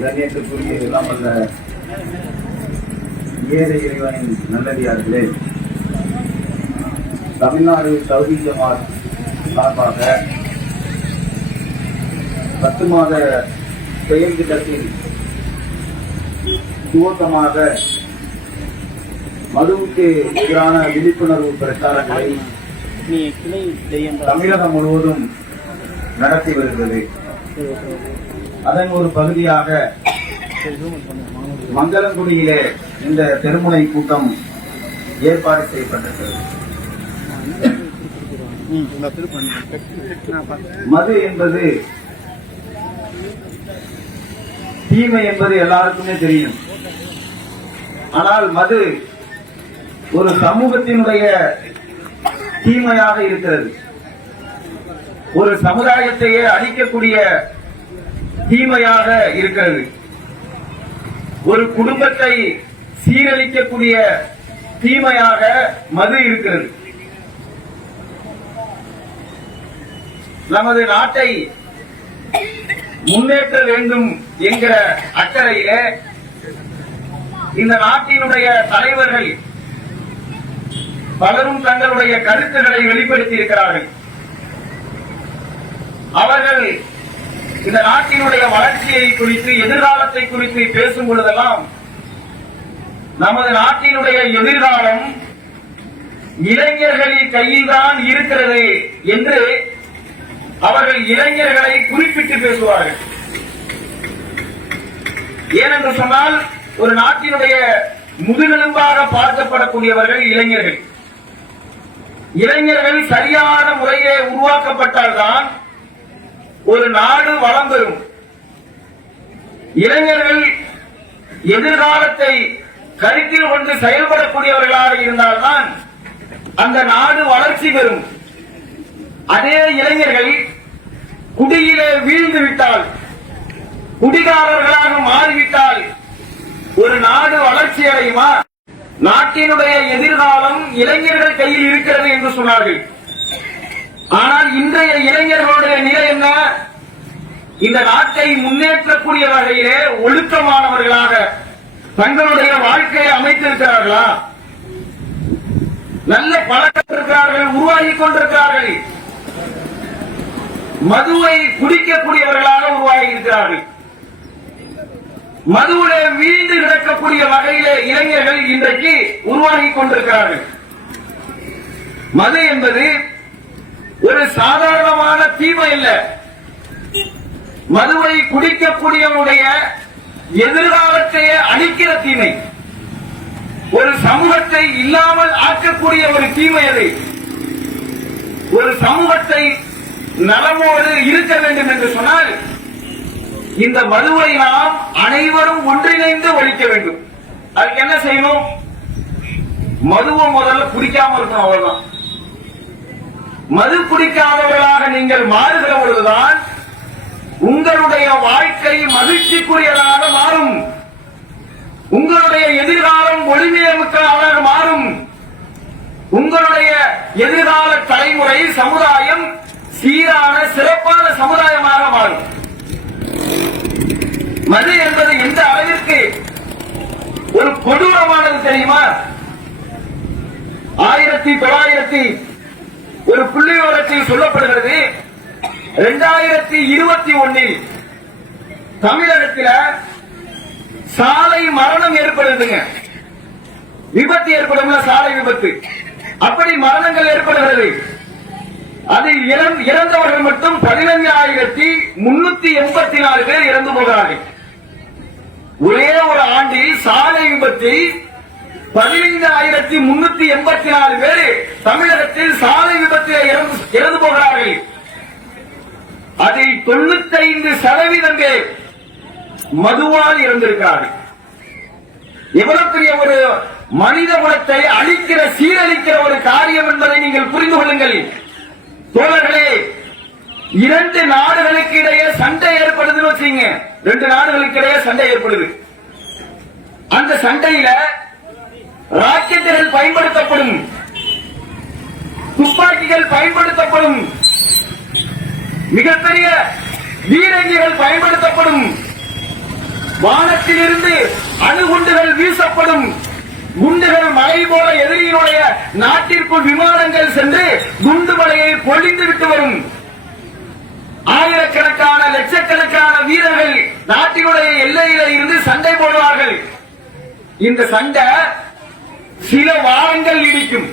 கண்ணியத்துக்குரிய எல்லாம் வல்ல ஏழை இறைவனின் நல்லடியார்களே, தமிழ்நாடு தௌஹீத் ஜமாத் சார்பாக 10 மாத செயல் திட்டத்தின் துவக்கமாக மதுவுக்கு எதிரான விழிப்புணர்வு பிரச்சாரங்களை தமிழகம் முழுவதும் நடத்தி வருகிறது. அதன் ஒரு பகுதியாக மங்களங்குடியிலே இந்த தெருமுனை கூட்டம் ஏற்பாடு செய்யப்பட்டிருக்கிறது. மது என்பது தீமை என்பது எல்லாருக்குமே தெரியும். ஆனால் மது ஒரு சமூகத்தினுடைய தீமையாக இருக்கிறது. ஒரு சமுதாயத்தையே அழிக்கக்கூடிய தீமையாக இருக்கிறது. ஒரு குடும்பத்தை சீரழிக்கக்கூடிய தீமையாக மது இருக்கிறது. நமது நாட்டை முன்னேற்ற வேண்டும் என்கிற அக்கறையிலே இந்த நாட்டினுடைய தலைவர்கள் பலரும் தங்களுடைய கருத்துக்களை வெளிப்படுத்தி இருக்கிறார்கள். அவர்கள் இந்த நாட்டினுடைய வளர்ச்சியை குறித்து, எதிர்காலத்தை குறித்து பேசும் பொழுதெல்லாம் நமது நாட்டினுடைய எதிர்காலம் இளைஞர்களின் கையில்தான் இருக்கிறது என்று அவர்கள் இளைஞர்களை குறிப்பிட்டு பேசுவார்கள். ஏனென்று சொன்னால், ஒரு நாட்டினுடைய முதுகெலும்பாக பார்க்கப்படக்கூடியவர்கள் இளைஞர்கள். இளைஞர்கள் சரியான முறையிலே உருவாக்கப்பட்டால்தான் ஒரு நாடு வளம் பெறும். இளைஞர்கள் எதிர்காலத்தை கருத்தில் கொண்டு செயல்படக்கூடியவர்களாக இருந்தால்தான் அந்த நாடு வளர்ச்சி பெறும். அதே இளைஞர்கள் குடியிலே வீழ்ந்து விட்டால், குடிகாரர்களாக மாறிவிட்டால் ஒரு நாடு வளர்ச்சி அடையுமா? நாட்டினுடைய எதிர்காலம் இளைஞர்கள் கையில் இருக்கிறது என்று சொன்னார்கள். ஆனால் இன்றைய இளைஞர்களுடைய நிலை என்ன? இந்த நாட்டை முன்னேற்றக்கூடிய வகையிலே ஒழுக்கமானவர்களாக தங்களுடைய வாழ்க்கையை அமைத்திருக்கிறார்களா? நல்ல பழக்கம் இருக்கிறார்கள், உருவாகிக் கொண்டிருக்கிறார்கள். மதுவை குடிக்கக்கூடியவர்களாக உருவாகி இருக்கிறார்கள். மதுவிலே வீழ்ந்து கிடக்கக்கூடிய வகையிலே இளைஞர்கள் இன்றைக்கு உருவாகிக் கொண்டிருக்கிறார்கள். மது என்பது ஒரு சாதாரணமான தீமை அல்ல. மதுவை குடிக்கக்கூடியவனுடைய எதிர்காலத்தையே அழிக்கிற தீமை, ஒரு சமூகத்தை இல்லாமல் ஆக்கக்கூடிய ஒரு தீமை அது. ஒரு சமூகத்தை நலமோடு இருக்க வேண்டும் என்று சொன்னால் இந்த மதுவை நாம் அனைவரும் ஒன்றிணைந்து ஒழிக்க வேண்டும். அதுக்கு என்ன செய்யணும்? மதுவை முதல்ல குடிக்காம இருக்கணும், அவ்வளவுதான். மது குடிக்காதவர்களாக நீங்கள் மாறுகிற பொழுதுதான் உங்களுடைய வாழ்க்கை மகிழ்ச்சிக்குரியதாக மாறும். உங்களுடைய எதிர்காலம் ஒளிமியமிக்கதாக மாறும். உங்களுடைய எதிர்கால தலைமுறை, சமுதாயம் சீரான சிறப்பான சமுதாயமாக மாறும். மது என்பது எந்த அளவிற்கு ஒரு கொடூரமானது தெரியுமா? 1900 ஒரு புள்ளிவிவரத்தில் சொல்லப்படுகிறது, 2021 தமிழகத்தில் சாலை மரணம் ஏற்படுதுங்க. விபத்து ஏற்படும், சாலை விபத்து. அப்படி மரணங்கள் ஏற்படுகிறது. அதில் இறந்தவர்கள் மட்டும் 15,384 பேர் இறந்து போகிறார்கள். ஒரே ஒரு ஆண்டில் சாலை விபத்தில் 15,384 பேர் தமிழகத்தில் சாலை விபத்தில் இறந்து போகிறார்கள். அதில் 95% பேர் மதுவால் இறந்திருக்கிறார்கள். எவ்வளவு பெரிய ஒரு மனித குலத்தை அழிக்கிற, சீரழிக்கிற ஒரு காரியம் என்பதை நீங்கள் புரிந்து கொள்ளுங்கள். தோழர்களே, 2 நாடுகளுக்கு இடையே சண்டை ஏற்படுதுன்னு வச்சுங்க. 2 நாடுகளுக்கு இடையே சண்டை ஏற்படுது. அந்த சண்டையில ராக்கெட்டுகள் பயன்படுத்தப்படும், துப்பாக்கிகள் பயன்படுத்தப்படும், மிகப்பெரிய பீரங்கிகள் பயன்படுத்தப்படும். வானத்திலிருந்து அணுகுண்டுகள் வீசப்படும். குண்டுகள் மழை போல எதிரியினுடைய நாட்டிற்குள் விமானங்கள் சென்று குண்டு மலையை பொழிந்து விட்டு வரும். ஆயிரக்கணக்கான லட்சக்கணக்கான வீரர்கள் நாட்டினுடைய எல்லையில இருந்து சண்டை போடுவார்கள். இந்த சண்டை சில வாரங்கள் நீடிக்கும்.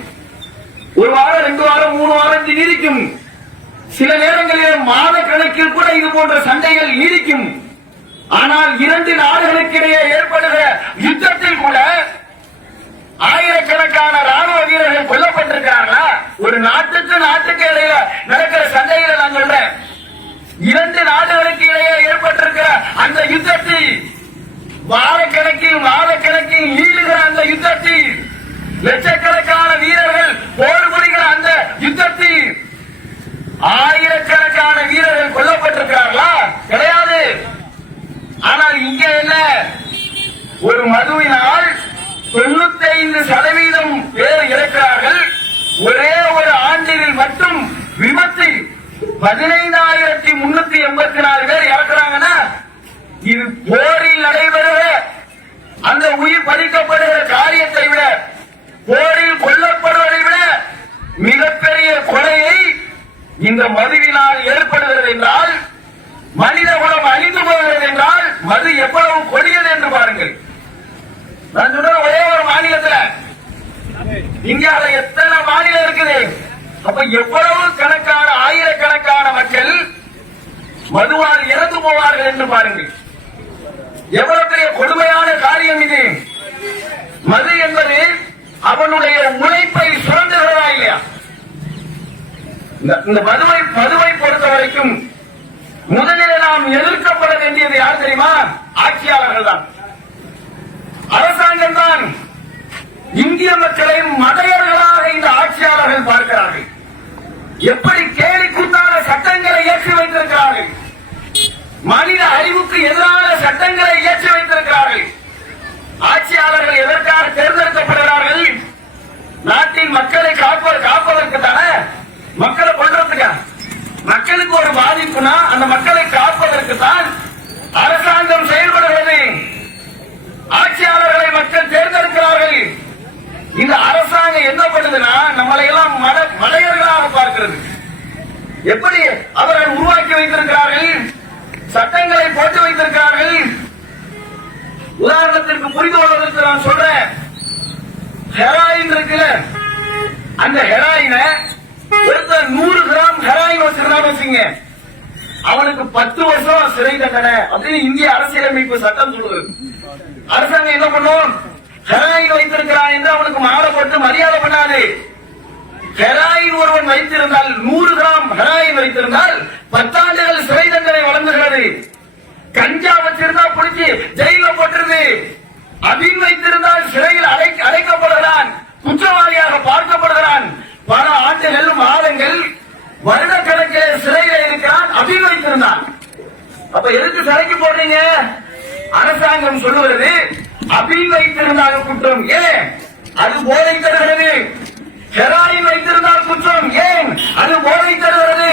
ஒரு வாரம், 2 வாரம், 3 வாரம் நீடிக்கும். சில நேரங்களில் மாத கணக்கில் கூட இது போன்ற சண்டைகள் நீடிக்கும். ஆனால் 2 நாடுகளுக்கிடையே ஏற்படுகிற யுத்தத்தில் கூட ஆயிரக்கணக்கான ராணுவ வீரர்கள் கொல்லப்பட்டிருக்கிறார்களா? ஒரு நாட்டுக்கு இடையில நடக்கிற சண்டையில நான் சொல்றேன், 2 நாடுகளுக்கு இடையே ஏற்பட்டிருக்கிற அந்த யுத்தத்தில் வாரக்கணக்கில் மாதக்கணக்கில் நீளுகிற அந்த யுத்தத்தில் லட்சக்கணக்கான வீரர்கள் போர் புரிகிற அந்த யுத்தத்தில் ஆயிரக்கணக்கான வீரர்கள் கொல்லப்பட்டிருக்கிறார்களா? கிடையாது. ஆனால் இங்கே என்ன? ஒரு மதுவினால் 95% பேர் இறக்கிறார்கள். ஒரே ஒரு ஆண்டில் மட்டும் விபத்தில் 15,384 பேர் இறக்குறாங்கன்னா இது போரில் நடைபெறுகிற அந்த உயிர் பறிக்கப்படுகிற காரியத்தை விட, போரில் கொல்லப்படுவதை விட மிகப்பெரிய கொலையை இந்த மதுவினால் ஏற்படுகிறது என்றால், மனித குலம் அழிந்து போகிறது என்றால் மது எவ்வளவு கொடியது என்று பாருங்கள். நான் சொன்ன ஒரே ஒரு மாநிலத்தில், இந்தியாவில் எத்தனை மாநிலம் இருக்குது? அப்ப எவ்வளவு கணக்கான ஆயிரக்கணக்கான மக்கள் மதுவால் இறந்து போவார்கள் என்று பாருங்கள். எவ்வளவு பெரிய கொடுமையான காரியம் இது. மது என்பது அவனுடைய உழைப்பை சுரண்டுகிறதா இல்லையா? இந்த மதுவை பொறுத்த வரைக்கும் முதலில் நாம் எதிர்க்கப்பட வேண்டியது யார் தெரியுமா? ஆட்சியாளர்கள் தான், அரசாங்கம் தான். இந்திய மக்களை மடையர்களாக இந்த ஆட்சியாளர்கள் பார்க்கிறார்கள். எப்படி கேலி கூத்தான சட்டங்களை இயற்றி வைத்திருக்கிறார்கள். மனித அறிவுக்கு எதிரான சட்டங்களை இயற்றி வைத்திருக்கிறார்கள். ஆட்சியாளர்கள் எதற்காக தேர்ந்தெடுக்கப்படுகிறார்கள்? நாட்டின் மக்களை காப்பதற்கு தானே, மக்களை கொள்றதுக்கா? மக்களுக்கு ஒரு பாதிப்புனா அந்த மக்களை காப்பதற்கு தான் அரசாங்கம் செயல்படுகிறது. ஆட்சியாளர்களை மக்கள் தேர்ந்தெடுக்கிறார்கள். இந்த அரசாங்கம் என்ன பண்ணுதுன்னா நம்மளை எல்லாம் மடையர்களாக பார்க்கிறது. எப்படி அவர்கள் உருவாக்கி வைத்திருக்கிறார்கள், சட்டங்களை போட்டு வைத்திருக்கிறார்கள். உதாரணத்திற்கு புரிந்து கொள்வதற்கு நான் சொல்றேன், ஹெராயின் இருக்குல்ல, அந்த ஹெராயினை ஒருத்தர் 100 கிராம் ஹெராயின் வச்சிருந்தான்னு வச்சுங்க, அவனுக்கு 10 வருஷம் சிறை தண்டனை அப்படின்னு இந்திய அரசியலமைப்பு சட்டம் சொல்லுது. அரசாங்கம் என்ன பண்ணும்? ஹெராயின் வைத்திருக்கிறான் என்று அவனுக்கு மாலை போட்டு மரியாதை பண்ணாது. ஹெராயின் ஒருவன் வைத்திருந்தால், 100 கிராம் ஹெராயின் வைத்திருந்தால் 10 ஆண்டுகள் சிறை தண்டனை வழங்குகிறது. கஞ்சா வச்சிருந்தா பிடிச்சி ஜெயில போட்டுருது. அபின் வைத்திருந்தால் சிறையில் அடைக்கப்படுகிறான், குற்றவாளியாக பார்க்கப்படுகிறான். பல ஆண்டுகள், மாதங்கள், வருடக்கணக்கில் சிறையில் இருக்கிறான். அபின் வைத்திருந்தான். அப்ப எதுக்கு சிறைக்கு போடுறீங்க? அரசாங்கம் சொல்லுவது அபின் வைத்திருந்தால் குற்றம். ஏன்? அது போதை தருகிறது. ஹெராயின் வைத்திருந்தால் குற்றம். ஏன்? அது போதை தருகிறது.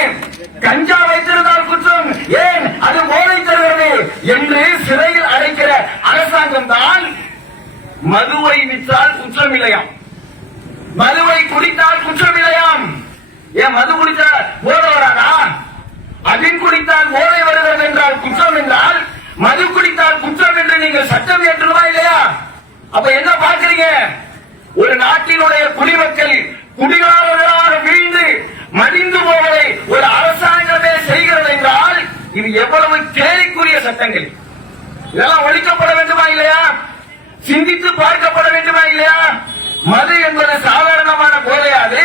கஞ்சா வைத்திருந்தால் குற்றம். ஏன்? அது போதை தருகிறது என்று சிறையில் அடைக்கிற அரசாங்கம் தான் மதுவை விற்றால் குற்றம் இல்லையாம், மதுவை குடித்தால் குற்றம் இல்லையாம். ஏன் மது குடித்தால் போதை வராதா? அபின் குடித்தால் போதை வருகிறது என்றால் குற்றம் என்றால், மது குடித்தால் குற்றம் என்று நீங்கள் சட்டம் ஏற்றுமா இல்லையா? அப்ப என்ன பார்க்கிறீங்க? ஒரு நாட்டினுடைய குடிமக்கள் குடிகாரர்களாக வீழ்ந்து மடிந்து போவதை ஒரு அரசாங்கமே செய்கிறது என்றால் இது எவ்வளவு கேலிக்குரிய சட்டங்கள். இதெல்லாம் ஒழிக்கப்பட வேண்டுமா இல்லையா? சிந்தித்து பார்க்கப்பட வேண்டுமா இல்லையா? மது என்பது சாதாரணமான போதையாது.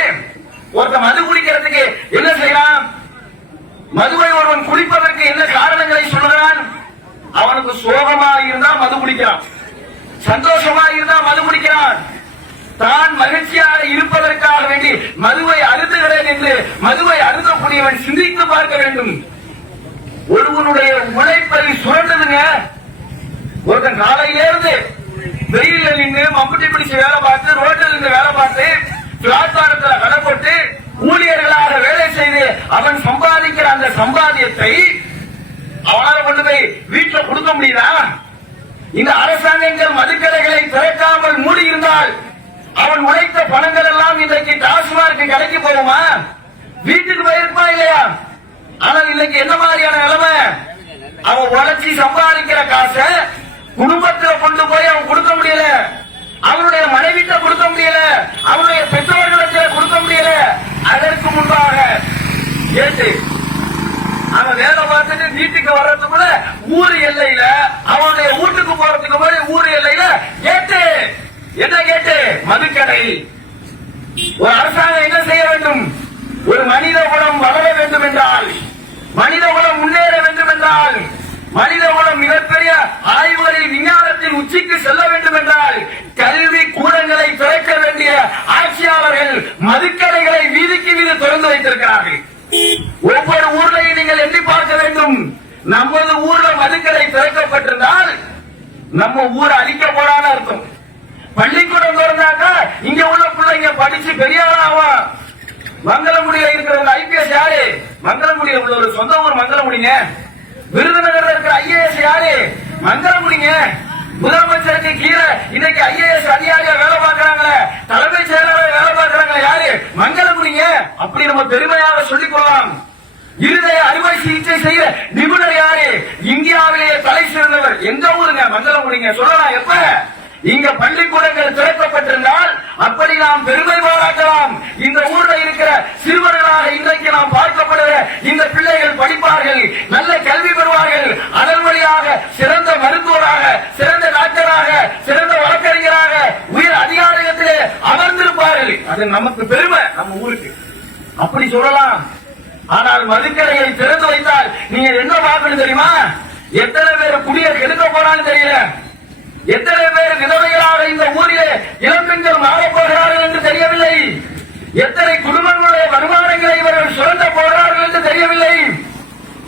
ஒருத்தன் மது குடிக்கிறதுக்கு என்ன செய்யலாம்? மதுவை ஒருவன் குடிப்பதற்கு என்ன காரணங்களை சொல்லுகிறான்? அவனுக்கு சோகமா இருந்தா மது குடிக்கிறான், சந்தோஷமா இருந்தா மது குடிக்கிறான். தான் மகிழ்ச்சியாக இருப்பதற்காக வேண்டி மதுவை அருந்துகிறேன் என்று மதுவை அருந்தக்கூடியவன் சிந்தித்து பார்க்க வேண்டும். ஒருவனுடைய உழைப்பை சுரண்டுதுங்க. ஒருத்தன் காலையிலிருந்து வெயில நின்று மம்பட்டி பிடிச்சு வேலை பார்த்து, ரோட்டில் இருந்து வேலை பார்த்து, பிளாட்பாரத்தில் கடை போட்டு ஊழியர்களாக வேலை செய்து அவன் சம்பாதிக்கிற அந்த சம்பாத்தியத்தை அவனால கொண்டு போய் வீட்டுல கொடுக்க முடியுதா? இந்த அரசாங்கங்கள் மதுக்கடைகளை திறக்காமல் மூடியிருந்தால் அவன் உழைத்த பணங்கள் எல்லாம் இன்றைக்கு டாஸ்மார்க் கடைக்கு போகுமா? வீட்டுக்கு போயிருப்பா இல்லையா? ஆனால் இன்னைக்கு என்ன மாதிரியான நிலைமை? அவன் உழைச்சி சம்பாதிக்கிற காசை குடும்பத்துல கொண்டு போய் அவன் கொடுக்க முடியல, அவனுடைய மனைவிட்ட கொடுக்க முடியல, அவனுடைய பெற்றோர்களுக்கு கொடுக்க முடியல. அதற்கு முன்பாக ஏட்டு அவன் வேலை பார்த்துட்டு வீட்டுக்கு வர்றதுக்குள்ள ஊர் எல்லையில, அவனுடைய வீட்டுக்கு போறதுக்கு போய் ஊர் எல்லையில கேட்டு என்ன கேட்டு மதுக்கடை. ஒரு அரசாங்கம் என்ன செய்ய வேண்டும்? ஒரு மனித குலம் வளர வேண்டும் என்றால், மனித குலம் முன்னேற வேண்டும் என்றால், மனித குலம் மிகப்பெரிய ஆய்வுகளில் விஞ்ஞானத்தின் உச்சிக்கு செல்ல வேண்டும் என்றால் கல்வி கூடங்களை திறக்க வேண்டிய ஆட்சியாளர்கள் மதுக்கடைகளை வீதிக்கு வீதி திறந்து வைத்திருக்கிறார்கள். ஒவ்வொரு ஊர்லையும் நீங்கள் எண்ணி பார்க்க வேண்டும். நமது ஊர்ல மதுக்கடை திறக்கப்பட்டிருந்தால் நம்ம ஊர் அழிக்க போறான்னு அர்த்தம். பள்ளிக்கூடம் திறந்தாக்கா இங்க உள்ள பிள்ளைங்க படிச்சு பெரிய ஆளாகும். மங்களமுடியில இருக்கிற ஐபிஎஸ் யாரு? மங்களமுடியில உள்ள ஒரு சொந்த ஊர் மங்களமுடிங்க. விருதுநகர்ல இருக்கிற ஐஏஎஸ் யாரு? மங்களமுடிங்க. முதலமைச்சருக்கு கீழே இன்னைக்கு ஐஏஎஸ் அதிகாரியா வேலை பார்க்கறாங்களே, தலைமைச் செயலாளர் வேலை பார்க்கறாங்களே யாரு? மங்களமுடிங்க. அப்படி நம்ம பெருமையாக சொல்லிக் கொள்ளலாம். இருதய அறுவை சிகிச்சை செய்ய நிபுணர் யாரு? இந்தியாவிலேயே தலை சிறந்தவர். எந்த ஊருங்க? மங்களமுடிங்க. சொல்லலாம். எப்ப இங்க பள்ளிக்கூடங்கள் திறக்கப்பட்டிருந்தால் அப்படி நாம் பெருமை பாராட்டலாம். இந்த ஊர்ல இருக்கிற சிறுவர்களாக இன்றைக்கு நாம் பார்க்கப்படுகிற இந்த பிள்ளைகள் படிப்பார்கள், நல்ல கல்வி பெறுவார்கள், அதன் வழியாக சிறந்த மருத்துவராக, சிறந்த டாக்டராக, சிறந்த வழக்கறிஞராக உயர் அதிகாரத்திலே அமர்ந்திருப்பார்கள். அது நமக்கு பெருமை, நம்ம ஊருக்கு. அப்படி சொல்லலாம். ஆனால் மதுக்கடையை திறந்து வைத்தால் நீங்க என்ன பார்க்கணும் தெரியுமா? எத்தனை பேர் குடியை கெடுக்க போறான்னு தெரியல, எத்தனை பேர் விதவைகளாக இந்த ஊரிலே இளம்பெண்கள் மாறப் போகிறார்கள் என்று தெரியவில்லை, எத்தனை குடும்பங்களுடைய வருமானங்களை இவர்கள் சுரண்ட போகிறார்கள் என்று தெரியவில்லை,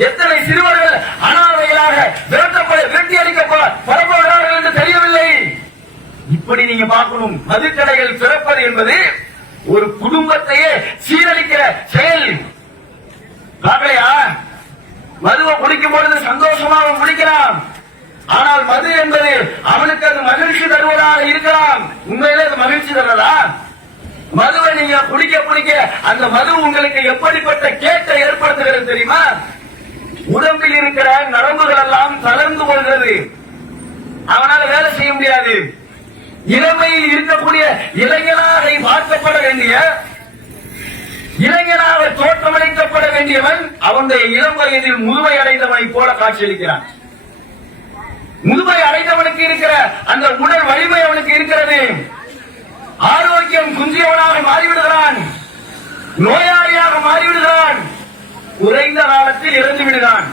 எத்தனை சிறுவர்கள் அனாதைகளாக விரட்டி அளிக்கப்போகிறார்கள் என்று தெரியவில்லை. இப்படி நீங்க பார்க்கணும். மதுக்கடைகள் திறப்பது என்பது ஒரு குடும்பத்தையே சீரழிக்கிற செயல். பார்க்கலையா? மதுவை குடிக்கும் பொழுது சந்தோஷமா அவன் குடிக்கிறான். ஆனால் மது என்பது அவனுக்கு அது மகிழ்ச்சி தருவதாக இருக்கலாம். உண்மையிலே அது மகிழ்ச்சி தருவதா? மதுவை நீங்க குடிக்க குடிக்க அந்த மது உங்களுக்கு எப்படிப்பட்ட கேட்டை ஏற்படுத்துகிறது தெரியுமா? உடம்பில் இருக்கிற நரம்புகள் எல்லாம் தளர்ந்து கொள்கிறது. அவனால வேலை செய்ய முடியாது. இளமையில் இருக்கக்கூடிய இளைஞனாக பார்க்கப்பட வேண்டிய, இளைஞனாக தோற்றமளிக்கப்பட வேண்டியவன் அவனுடைய இளம் வயதில் முதுமை அடைந்தவனை போல காட்சியளிக்கிறான். முதுமை அடைந்தவனுக்கு இருக்கிற அந்த உடல் வலிமை அவனுக்கு இருக்கிறது. ஆரோக்கியம் குன்றியவனாக மாறிவிடுகிறான், நோயாளியாக மாறிவிடுகிறான், குறைந்த காலத்தில் இறந்து விடுகிறான்.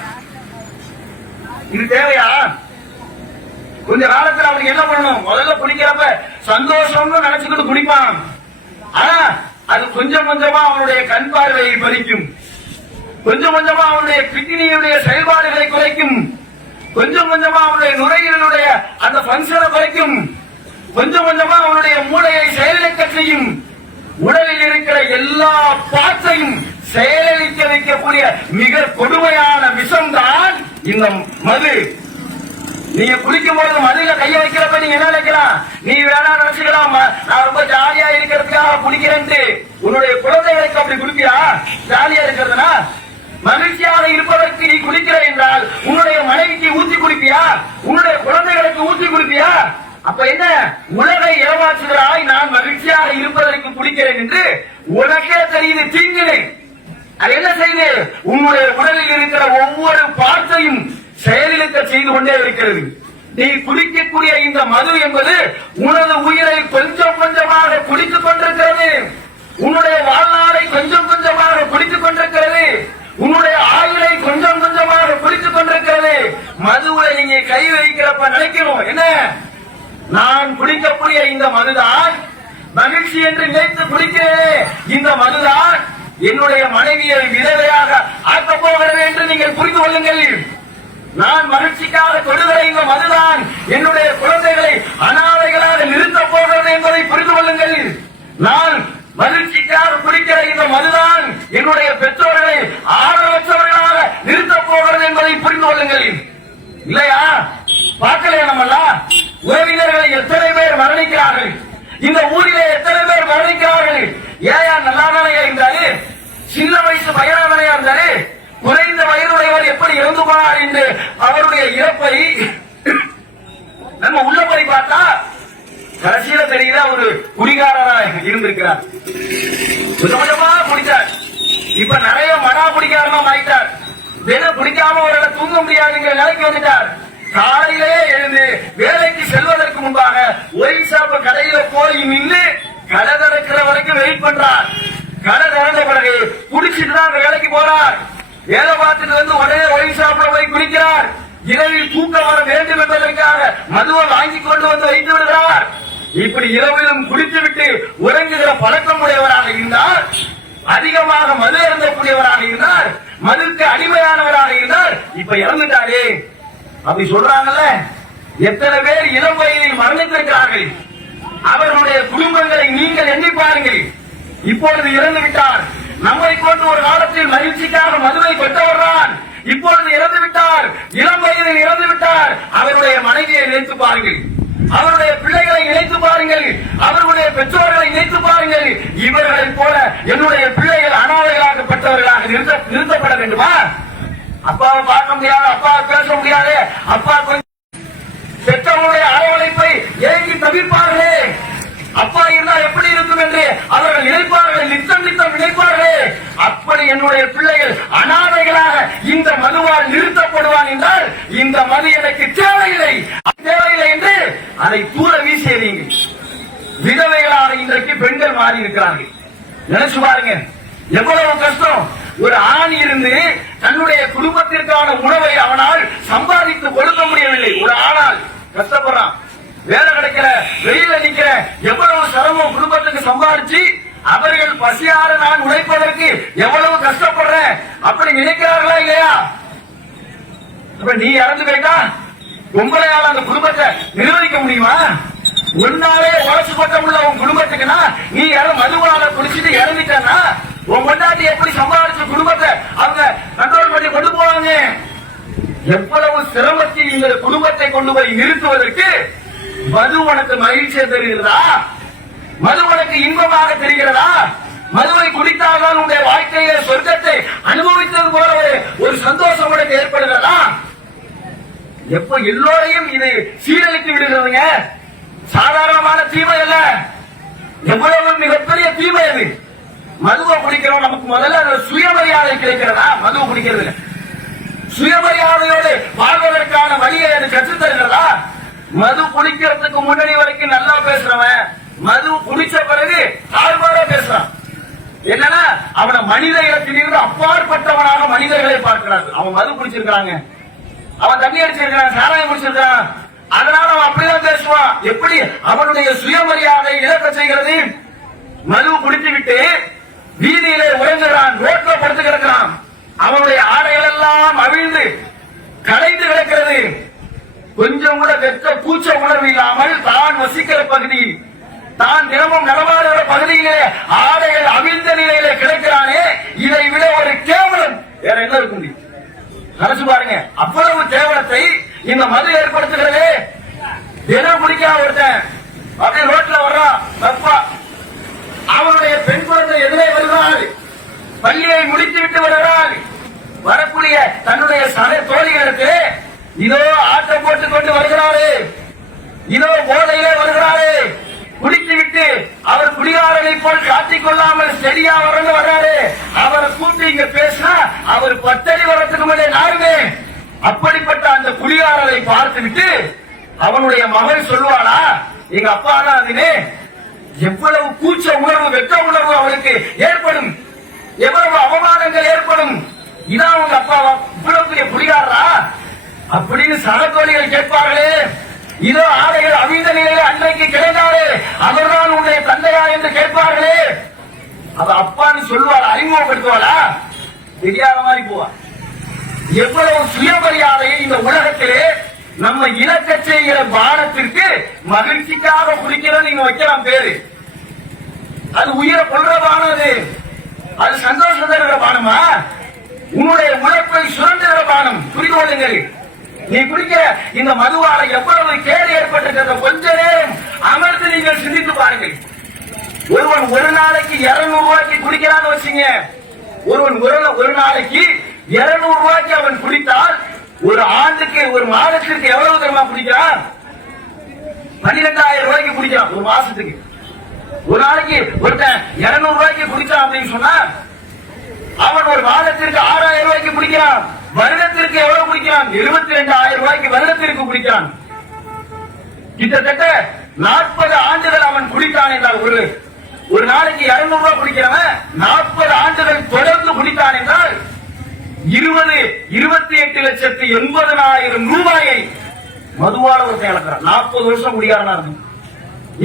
இது தேவையா? கொஞ்ச காலத்தில் அவனுக்கு என்ன பண்ணணும்? முதல்ல குடிக்கிறப்ப சந்தோஷம்னு நினைச்சுக்கிட்டு குடிப்பான். ஆனா அது கொஞ்சம் கொஞ்சமா அவனுடைய கண் பார்வையை பறிக்கும், கொஞ்சம் கொஞ்சமா அவனுடைய கிட்னியுடைய செயல்பாடுகளை குறைக்கும், கொஞ்சம் கொஞ்சமா அவனுடைய நுரையீரலுடைய அந்த பங்கனை குறைக்கும், கொஞ்சம் கொஞ்சமா அவனுடைய மூளையை செயலிழக்க செய்யும். உடலில் இருக்கிற எல்லா பார்ட்ஸையும் செயலிழக்க வைக்கக்கூடிய மிக கொடுமையான விஷம் தான் இந்த மது. நீங்க குடிக்கும் போது மதுல கைய வைக்கிறப்ப நீங்க என்ன நினைக்கலாம்? நீ வேணா நினைச்சுக்கலாம், நான் ரொம்ப ஜாலியா இருக்கிறதுக்காக குடிக்கிறேன். உன்னுடைய குழந்தைகளுக்கு அப்படி குடிப்பியா? ஜாலியா இருக்கிறதுனா மகிழ்ச்சியாக இருப்பதற்கு நீ குடிக்கிற என்றால் உன்னுடைய மனைவிக்கு ஊற்றி குடிப்பியா? உன்னுடைய குழந்தைகளுக்கு ஊற்றி குடிப்பியா? அப்ப என்ன? உலகை ஏமாற்றுகிறாய். நான் மகிழ்ச்சியாக இருப்பதற்கு குடிக்கிறேன் என்று உனக்கே தெரியுது தீங்கு. அது என்ன செய்து உன்னுடைய உடலில் இருக்கிற ஒவ்வொரு பார்ட்டையும் செயலிழக்க செய்து கொண்டே இருக்கிறது. நீ குடிக்கக்கூடிய இந்த மது என்பது உனது உயிரை கொஞ்சம் கொஞ்சமாக குடித்துக் கொண்டிருக்கிறது. உன்னுடைய வாழ்நாளை கொஞ்சம் கொஞ்சமாக குடித்துக் கொண்டிருக்கிறது. உன்னுடைய ஆயுளை கொஞ்சம் கொஞ்சமாக குடித்துக் கொண்டிருக்கிறது. மதுவை நீங்க கை வைக்கிறப்ப நினைக்கணும், என்ன? நான் குடிக்கக்கூடிய இந்த மதுதான் மகிழ்ச்சி என்று நினைத்து குடிக்கிறேன். இந்த மதுதான் என்னுடைய மனைவியை விதவையாக ஆக்கப் போகிறது என்று நீங்கள் புரிந்து கொள்ளுங்கள். நான் மகிழ்ச்சிக்காக தொடுகிற இந்த மதுதான் என்னுடைய குழந்தைகளை அனாதைகளாக நிறுத்தப் போகிறது என்பதை புரிந்து கொள்ளுங்கள். நான் மகிழ்ச்சிக்காக குடிக்கிற இந்த மதுதான் என்னுடைய பெற்றோர்களை ஆதரவற்றவர்களாக நிறுத்தப் போகிறது என்பதை புரிந்து கொள்ளுங்கள். இல்லையா? பார்க்கலையா நம்மெல்லாம்? உறவினர்களை எத்தனை பேர் மரணிக்கிறார்கள், இந்த ஊரிலே எத்தனை பேர் மரணிக்கிறார்கள். ஏயா நல்லாதானே இருந்தாரு, சின்ன வயசு பையனாதானே இருந்தாரு, குறைந்த வயதுடையவர் எப்படி இறந்து போனார் என்று அவருடைய இறப்பை நம்ம உள்ளபடி பார்த்தா கடைசியில தெரியுதா ஒரு குடிகாரராக இருந்திருக்கிறார். கொஞ்சமா குடித்தார், இப்ப நிறைய மடா குடிக்காரமா ஆயிட்டார். தினம் குடிக்காம ஒரு தூங்க முடியாதுங்கிற நிலைக்கு வந்துட்டார். காலையிலே எழுந்து வேலைக்கு செல்வதற்கு முன்பாக ஒயின் ஷாப் கடையில போய் நின்று கடை திறக்கிற வரைக்கும் வெயிட் பண்றார். கடை திறந்த பிறகு குடிச்சிட்டு தான் வேலைக்கு போறார். வேலை பார்த்துட்டு வந்து உடனே ஒயின் ஷாப்ல போய் குடிக்கிறார். இரவில் தூக்கம் வர வேண்டும் என்பதற்காக மதுவை வாங்கி கொண்டு வந்து வைத்து விடுகிறார். இப்படி இரவிலும் குடித்துவிட்டு உறங்குகிற பழக்கம் உடையவராக இருந்தால், அதிகமாக மது அருந்தக்கூடியவராக இருந்தார், மதுக்கு அடிமையானவராக இருந்தார், இப்ப இறந்துட்டாரே அப்படி சொல்றாங்கல்ல. எத்தனை பேர் இளம் வயதில் மரணித்திருக்கிறார்கள். அவர்களுடைய குடும்பங்களை நீங்கள் எண்ணி பாருங்கள். இப்பொழுது இறந்து விட்டார். நம்மை கொண்டு ஒரு காலத்தில் மகிழ்ச்சிக்காக மதுவை பெற்றவர்தான், இப்பொழுது இறந்து விட்டார். இளம் வயதில் இறந்து விட்டார். அவருடைய மனைவியை நினைத்து பாருங்கள், அவருடைய பிள்ளைகளை நினைத்து பாருங்கள், அவர்களுடைய பெற்றோர்களை நினைத்து பாருங்கள். இவர்களைப் போல என்னுடைய பிள்ளைகள் அனாதைகளாகப்பட்டவர்களாக நிறுத்தப்பட வேண்டுமா? அப்பாவை பார்க்க முடியாது, அப்பாவை பேச முடியாது, அப்பா கொஞ்சம் பெற்றவர்களுடைய அரவணைப்பை ஏங்கி தவிர்ப்பார்களே. அப்பா இருந்தால் எப்படி இருக்கும் என்று அவர்கள் நினைப்பார்கள், நித்தம் நித்தம் நினைப்பார்களே. அப்படி என்னுடைய பிள்ளைகள் அனாதைகளாக இந்த மதுவால் நிறுத்தப்படுவான் என்றால் இந்த மது எனக்கு தேவையில்லை தேவையில்லை என்று அதை தூர வீசியறீங்க. விதவைகளாக இன்றைக்கு பெண்கள் மாறி இருக்கிறார்கள். நினைச்சு பாருங்க எவ்வளவு கஷ்டம். ஒரு ஆண் இருந்து தன்னுடைய குடும்பத்திற்கான உணவை அவனால் சம்பாதித்து கொடுக்க முடியவில்லை. ஒரு ஆணால் கஷ்டப்படுறான், வேலை கிடைக்கல, வெளியில நிக்கிற, எவ்வளவு சிரமம் குடும்பத்துக்கு சம்பாதிச்சு அவர்கள் பசியார நான் உழைப்பதற்கு எவ்வளவு கஷ்டப்படுறேன் அப்படி நினைக்கிறார்களா இல்லையா? அப்ப நீ இறந்து போயிட்டா உங்களையால் அந்த குடும்பத்தை நிர்வகிக்க முடியுமா? ஒன்னாலே உழைச்சு பட்டம் உள்ள உன் குடும்பத்துக்குன்னா நீ யாரும் மதுவால குடிச்சிட்டு இறந்துட்டா உன் கொண்டாட்டி எப்படி சம்பாதிச்ச குடும்பத்தை அவங்க கண்ட்ரோல் பண்ணி கொண்டு போவாங்க? எவ்வளவு சிரமத்தில் இந்த குடும்பத்தை கொண்டு போய் நிறுத்துவதற்கு மது உனக்கு மகிழ்ச்சியை தருகிறதா? மது உனக்கு இன்பமாக தெரிகிறதா? மதுவை குடித்தால்தான் உன்னுடைய வாழ்க்கையில சொர்க்கத்தை அனுபவித்தது போல ஒரு சந்தோஷம் உனக்கு ஏற்படுகிறதா? எப்ப எல்லோரையும் இது சீரழித்து விடுகிறதுங்க. சாதாரணமான தீமை அல்ல, எவ்வளவு மிகப்பெரிய தீமை அது. மதுவை குடிக்கிறோம், நமக்கு முதல்ல சுயமரியாதை கிடைக்கிறதா? மதுவை குடிக்கிறது சுயமரியாதையோடு வாழ்வதற்கான வழியை அது கற்றுத் தருகிறதா? மது குடிக்கிறதுக்கு முன்னாடி வரைக்கும் நல்லா பேசுறவன் மது குடிச்ச பிறகு தாழ்வாரா பேசுறான். என்னன்னா அவனை மனித இடத்திலிருந்து அப்பாற்பட்டவனாக மனிதர்களை பார்க்கிறார்கள். அவன் மது குடிச்சிருக்காங்க, அவன் தண்ணி அடிச்சிருக்கான், சாராயம் குடிச்சிருக்கான், அதனால அவன் அப்படிதான் பேசுவான். எப்படி அவனுடைய சுயமரியாதை இழக்க செய்கிறது? மது குடித்து விட்டு வீதியிலே உறங்குகிறான், ரோட்ல படுத்து கிடக்கிறான், அவனுடைய ஆடைகள் எல்லாம் அவிழ்ந்து கலைந்து கிடக்கிறது. கொஞ்சம் கூட வெட்க கூச்ச உணர்வு இல்லாமல் தான் வசிக்கிற பகுதியில், தான் தினமும் நடமாடுகிற பகுதியிலே ஆடைகள் அவிழ்ந்த நிலையிலே கிடக்கிறானே, இதை விட ஒரு கேவலம் வேற என்ன இருக்கும்? அரசு பாருங்க, அவ்வளவு கேவலத்தை இந்த மது ஏற்படுத்துகிறது. தினம் குடிக்க ஒருத்தன் அப்படியே ரோட்ல வர்றான், அவனுடைய பெண் குழந்தை எதிரே வருகிறாள், பள்ளியை முடித்து விட்டு வருகிறாள், வரக்கூடிய தன்னுடைய தோழிகளுக்கு இதோ ஆட்டம் போட்டுக் கொண்டு வருகிறாரு, இதோ போதையிலே வருகிறாரு, குடித்து விட்டு அவர் குடிகாரனை போல் காட்டிக் கொள்ளாமல் செடியா வரன்னு வர்றாரு. அவரை கூப்பிட்டு இங்க பேசினா அவர் 10 அடி வரத்துக்கு முன்னே நாருமே. அப்படிப்பட்ட அந்த குடிகாரரை பார்த்து விட்டு அவனுடைய மகள் சொல்லுவாளா, எங்க அப்பா தான் அதுன்னு? எவ்வளவு கூச்ச உணர்வு, வெட்ட உணர்வு அவனுக்கு ஏற்படும், எவ்வளவு அவமானங்கள் ஏற்படும். இதான் உங்க அப்பாவா இவ்வளவு பெரிய குடிகாரரா அப்படின்னு சகத்தோழிகள் கேட்பார்களே. இதோ ஆடைகள் அவிழ்ந்த நிலையில அன்னைக்கு கிடைந்தாரு, அவர்தான் உன்னுடைய தந்தையா என்று கேட்பார்களே. அவ அப்பான்னு சொல்லுவாள், அறிமுகப்படுத்துவாளா? தெரியாத மாதிரி போவா. எவ்வளவு சுயமரியாதையை இந்த உலகத்திலே நம்ம இலக்க செய்கிற பானத்திற்கு மகிழ்ச்சிக்காக குடிக்கிறது நீங்க வைக்கலாம் பேரு. அது உயிரை கொள்ற பானம், அது சந்தோஷம் தருகிற பானமா? உன்னுடைய உழைப்பை சுரண்டுகிற பானம். புரிந்து கொள்ளுங்கள், நீ குடிக்கிற இந்த மதுவால எவ்வளவு கேடு ஏற்பட்டிருக்கிற கொஞ்ச நேரம் அமர்ந்து நீங்கள் சிந்தித்து பாருங்கள். ஒருவன் ஒரு நாளைக்கு 200 ரூபாய்க்கு குடிக்கிறான்னு வச்சுங்க. ஒருவன் ஒரு நாளைக்கு 200 ரூபாய்க்கு அவன் குடித்தால் ஒரு ஆண்டுக்கு ஒரு மாதத்திற்கு எவ்வளவு தெரியுமா குடிக்கிறான்? 12,000 ரூபாய்க்கு குடிக்கிறான் ஒரு மாசத்துக்கு. ஒரு நாளைக்கு ஒருத்தன் 200 ரூபாய்க்கு குடிச்சான் அப்படின்னு சொன்னா அவன் ஒரு மாதத்திற்கு 6,000 ரூபாய்க்கு குடிக்கிறான். வருடத்திற்கு எவ்வளவு குடிக்கிறான்? 72,000 ரூபாய்க்கு வருடத்திற்கு குடிக்கிறான். கிட்டத்தட்ட 40 ஆண்டுகள் அவன் குடித்தான் என்றால் ஒரு நாளைக்கு 200 ரூபாய் குடிக்கிறவன் 40 ஆண்டுகள் தொடர்ந்து குடித்தான் என்றால் 28,80,000 ரூபாயை மதுவால ஒரு இழக்கிறான். 40 வருஷம் குடிகாரனா இருக்கு.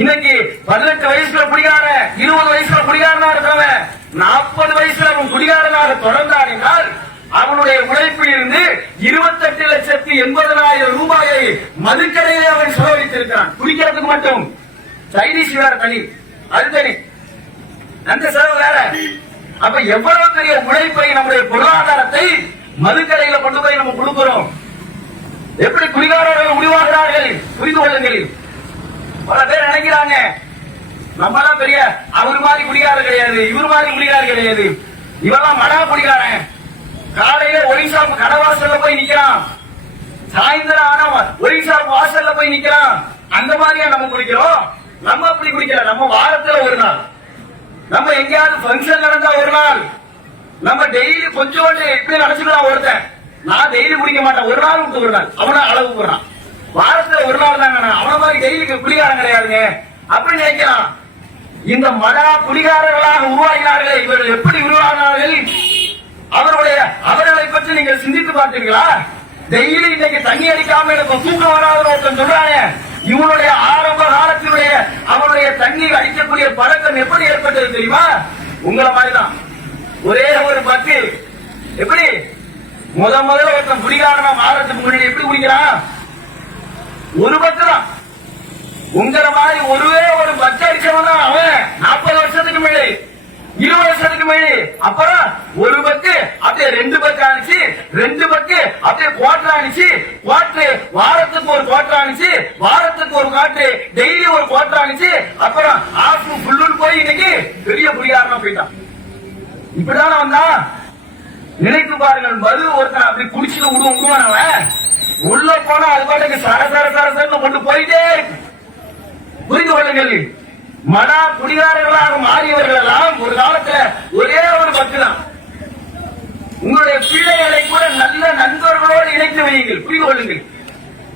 இன்னைக்கு 18 வயசுல குடிகார, 20 வயசுல குடிகாரனா இருக்கிறவன் 40 வயசுல அவன் குடிகாரனாக தொடர்ந்தான் என்றால் அவனுடைய உழைப்பில் இருந்து 28,80,000 ரூபாயை மதுக்கடையிலே அவன் செலவழித்திருக்கிறான். குடிக்கிறதுக்கு மட்டும். சைனீஸ் வேற தனி, அது தனி, அந்த செலவு வேற. அப்ப எவ்வளவு பெரிய உழைப்பை நம்முடைய பொருளாதாரத்தை மதுக்கடையில கொண்டு போய் நம்ம கொடுக்கிறோம். எப்படி குடிகாரர்கள் முடிவாகிறார்கள் புரிந்து கொள்ளுங்கள். பல பேர் நினைக்கிறாங்க நம்மளாம் பெரிய அவர் மாதிரி குடிகாரர் கிடையாது, இவர் மாதிரி குடிகாரர் கிடையாது, இவெல்லாம் மடா குடிகாரன். காலையில ஒரிசா கடவாசல்ல போய் நிக்கிறான், சாயந்தரம் ஆனா ஒரிசா வாசல்ல போய் நிக்கிறான். அந்த மாதிரியா நம்ம குடிக்கிறோம்? நம்ம அப்படி குடிக்கல. நம்ம வாரத்துல ஒரு நாள், நம்ம எங்கேயாவது பங்கன் நடந்தா ஒரு நாள், நம்ம டெய்லி கொஞ்சோண்டு இப்படி நினைச்சுக்கலாம். ஒருத்தன் நான் டெய்லி குடிக்க மாட்டேன், ஒரு நாள் விட்டு ஒரு நாள், அவன அளவு போறான். வாரத்துல ஒரு நாள் தாங்க, அவன மாதிரி டெய்லி குடிகாரன் கிடையாதுங்க அப்படின்னு நினைக்கிறான். இந்த மடா குடிகாரர்களாக உருவாகினார்களே, இவர்கள் எப்படி உருவாகினார்கள்? அவர்களை பற்றி நீங்கள் சிந்தித்து பார்த்தீர்களா? டெய்லி இன்னைக்கு தண்ணி அடிக்காம எனக்கு தூக்கம் வராத ஒருத்தன் சொல்றானே, இவனுடைய ஆரம்ப காலத்தினுடைய அவனுடைய தண்ணீர் அடிக்கக்கூடிய பழக்கம் எப்படி ஏற்பட்டது தெரியுமா? உங்களை மாதிரிதான். ஒரே ஒரு பத்து. எப்படி முதல்ல ஒருத்தன் குடிகாரனா மாறதுக்கு முன்னாடி எப்படி குடிக்கிறான்? ஒரு பத்து தான். உங்களை மாதிரி ஒருவே ஒரு பத்து அடிச்சவன் தான் அவன். 40 வருஷத்துக்கு மேலே, 20 வருஷத்துக்கு மேலே. அப்புறம் ஒரு பத்து அப்படியே 2 பத்து ஆனிச்சு, 2 பத்து அப்படியே குவார்டர் ஆனிச்சு, குவார்டர் வாரத்துக்கு ஒரு குவார்டர் ஆனிச்சு, வாரத்துக்கு ஒரு குவார்டர், டெய்லி ஒரு குவார்டர் ஆனிச்சு, அப்புறம் ஆஃப் ஃபுல்லுன்னு போய் இன்னைக்கு பெரிய குடிகாரனா போயிட்டான். இப்படிதான வந்தா? நினைத்து பாருங்கள். மது ஒருத்தன் அப்படி குடிச்சுட்டு விடுவானவன் உள்ள போனா அது பாட்டுக்கு சரசரன்னு கொண்டு போயிட்டே இருக்கு. புரிந்து கொள்ளுங்கள். மடா குடிகாரர்களாக மாறியவர்கள் எல்லாம் ஒரு காலத்துல ஒரே ஒரு பத்து தான். உங்களுடைய பிள்ளைகளை கூட நல்ல நண்பர்களோடு இணைத்து வையுங்கள். புரிந்து கொள்ளுங்கள்.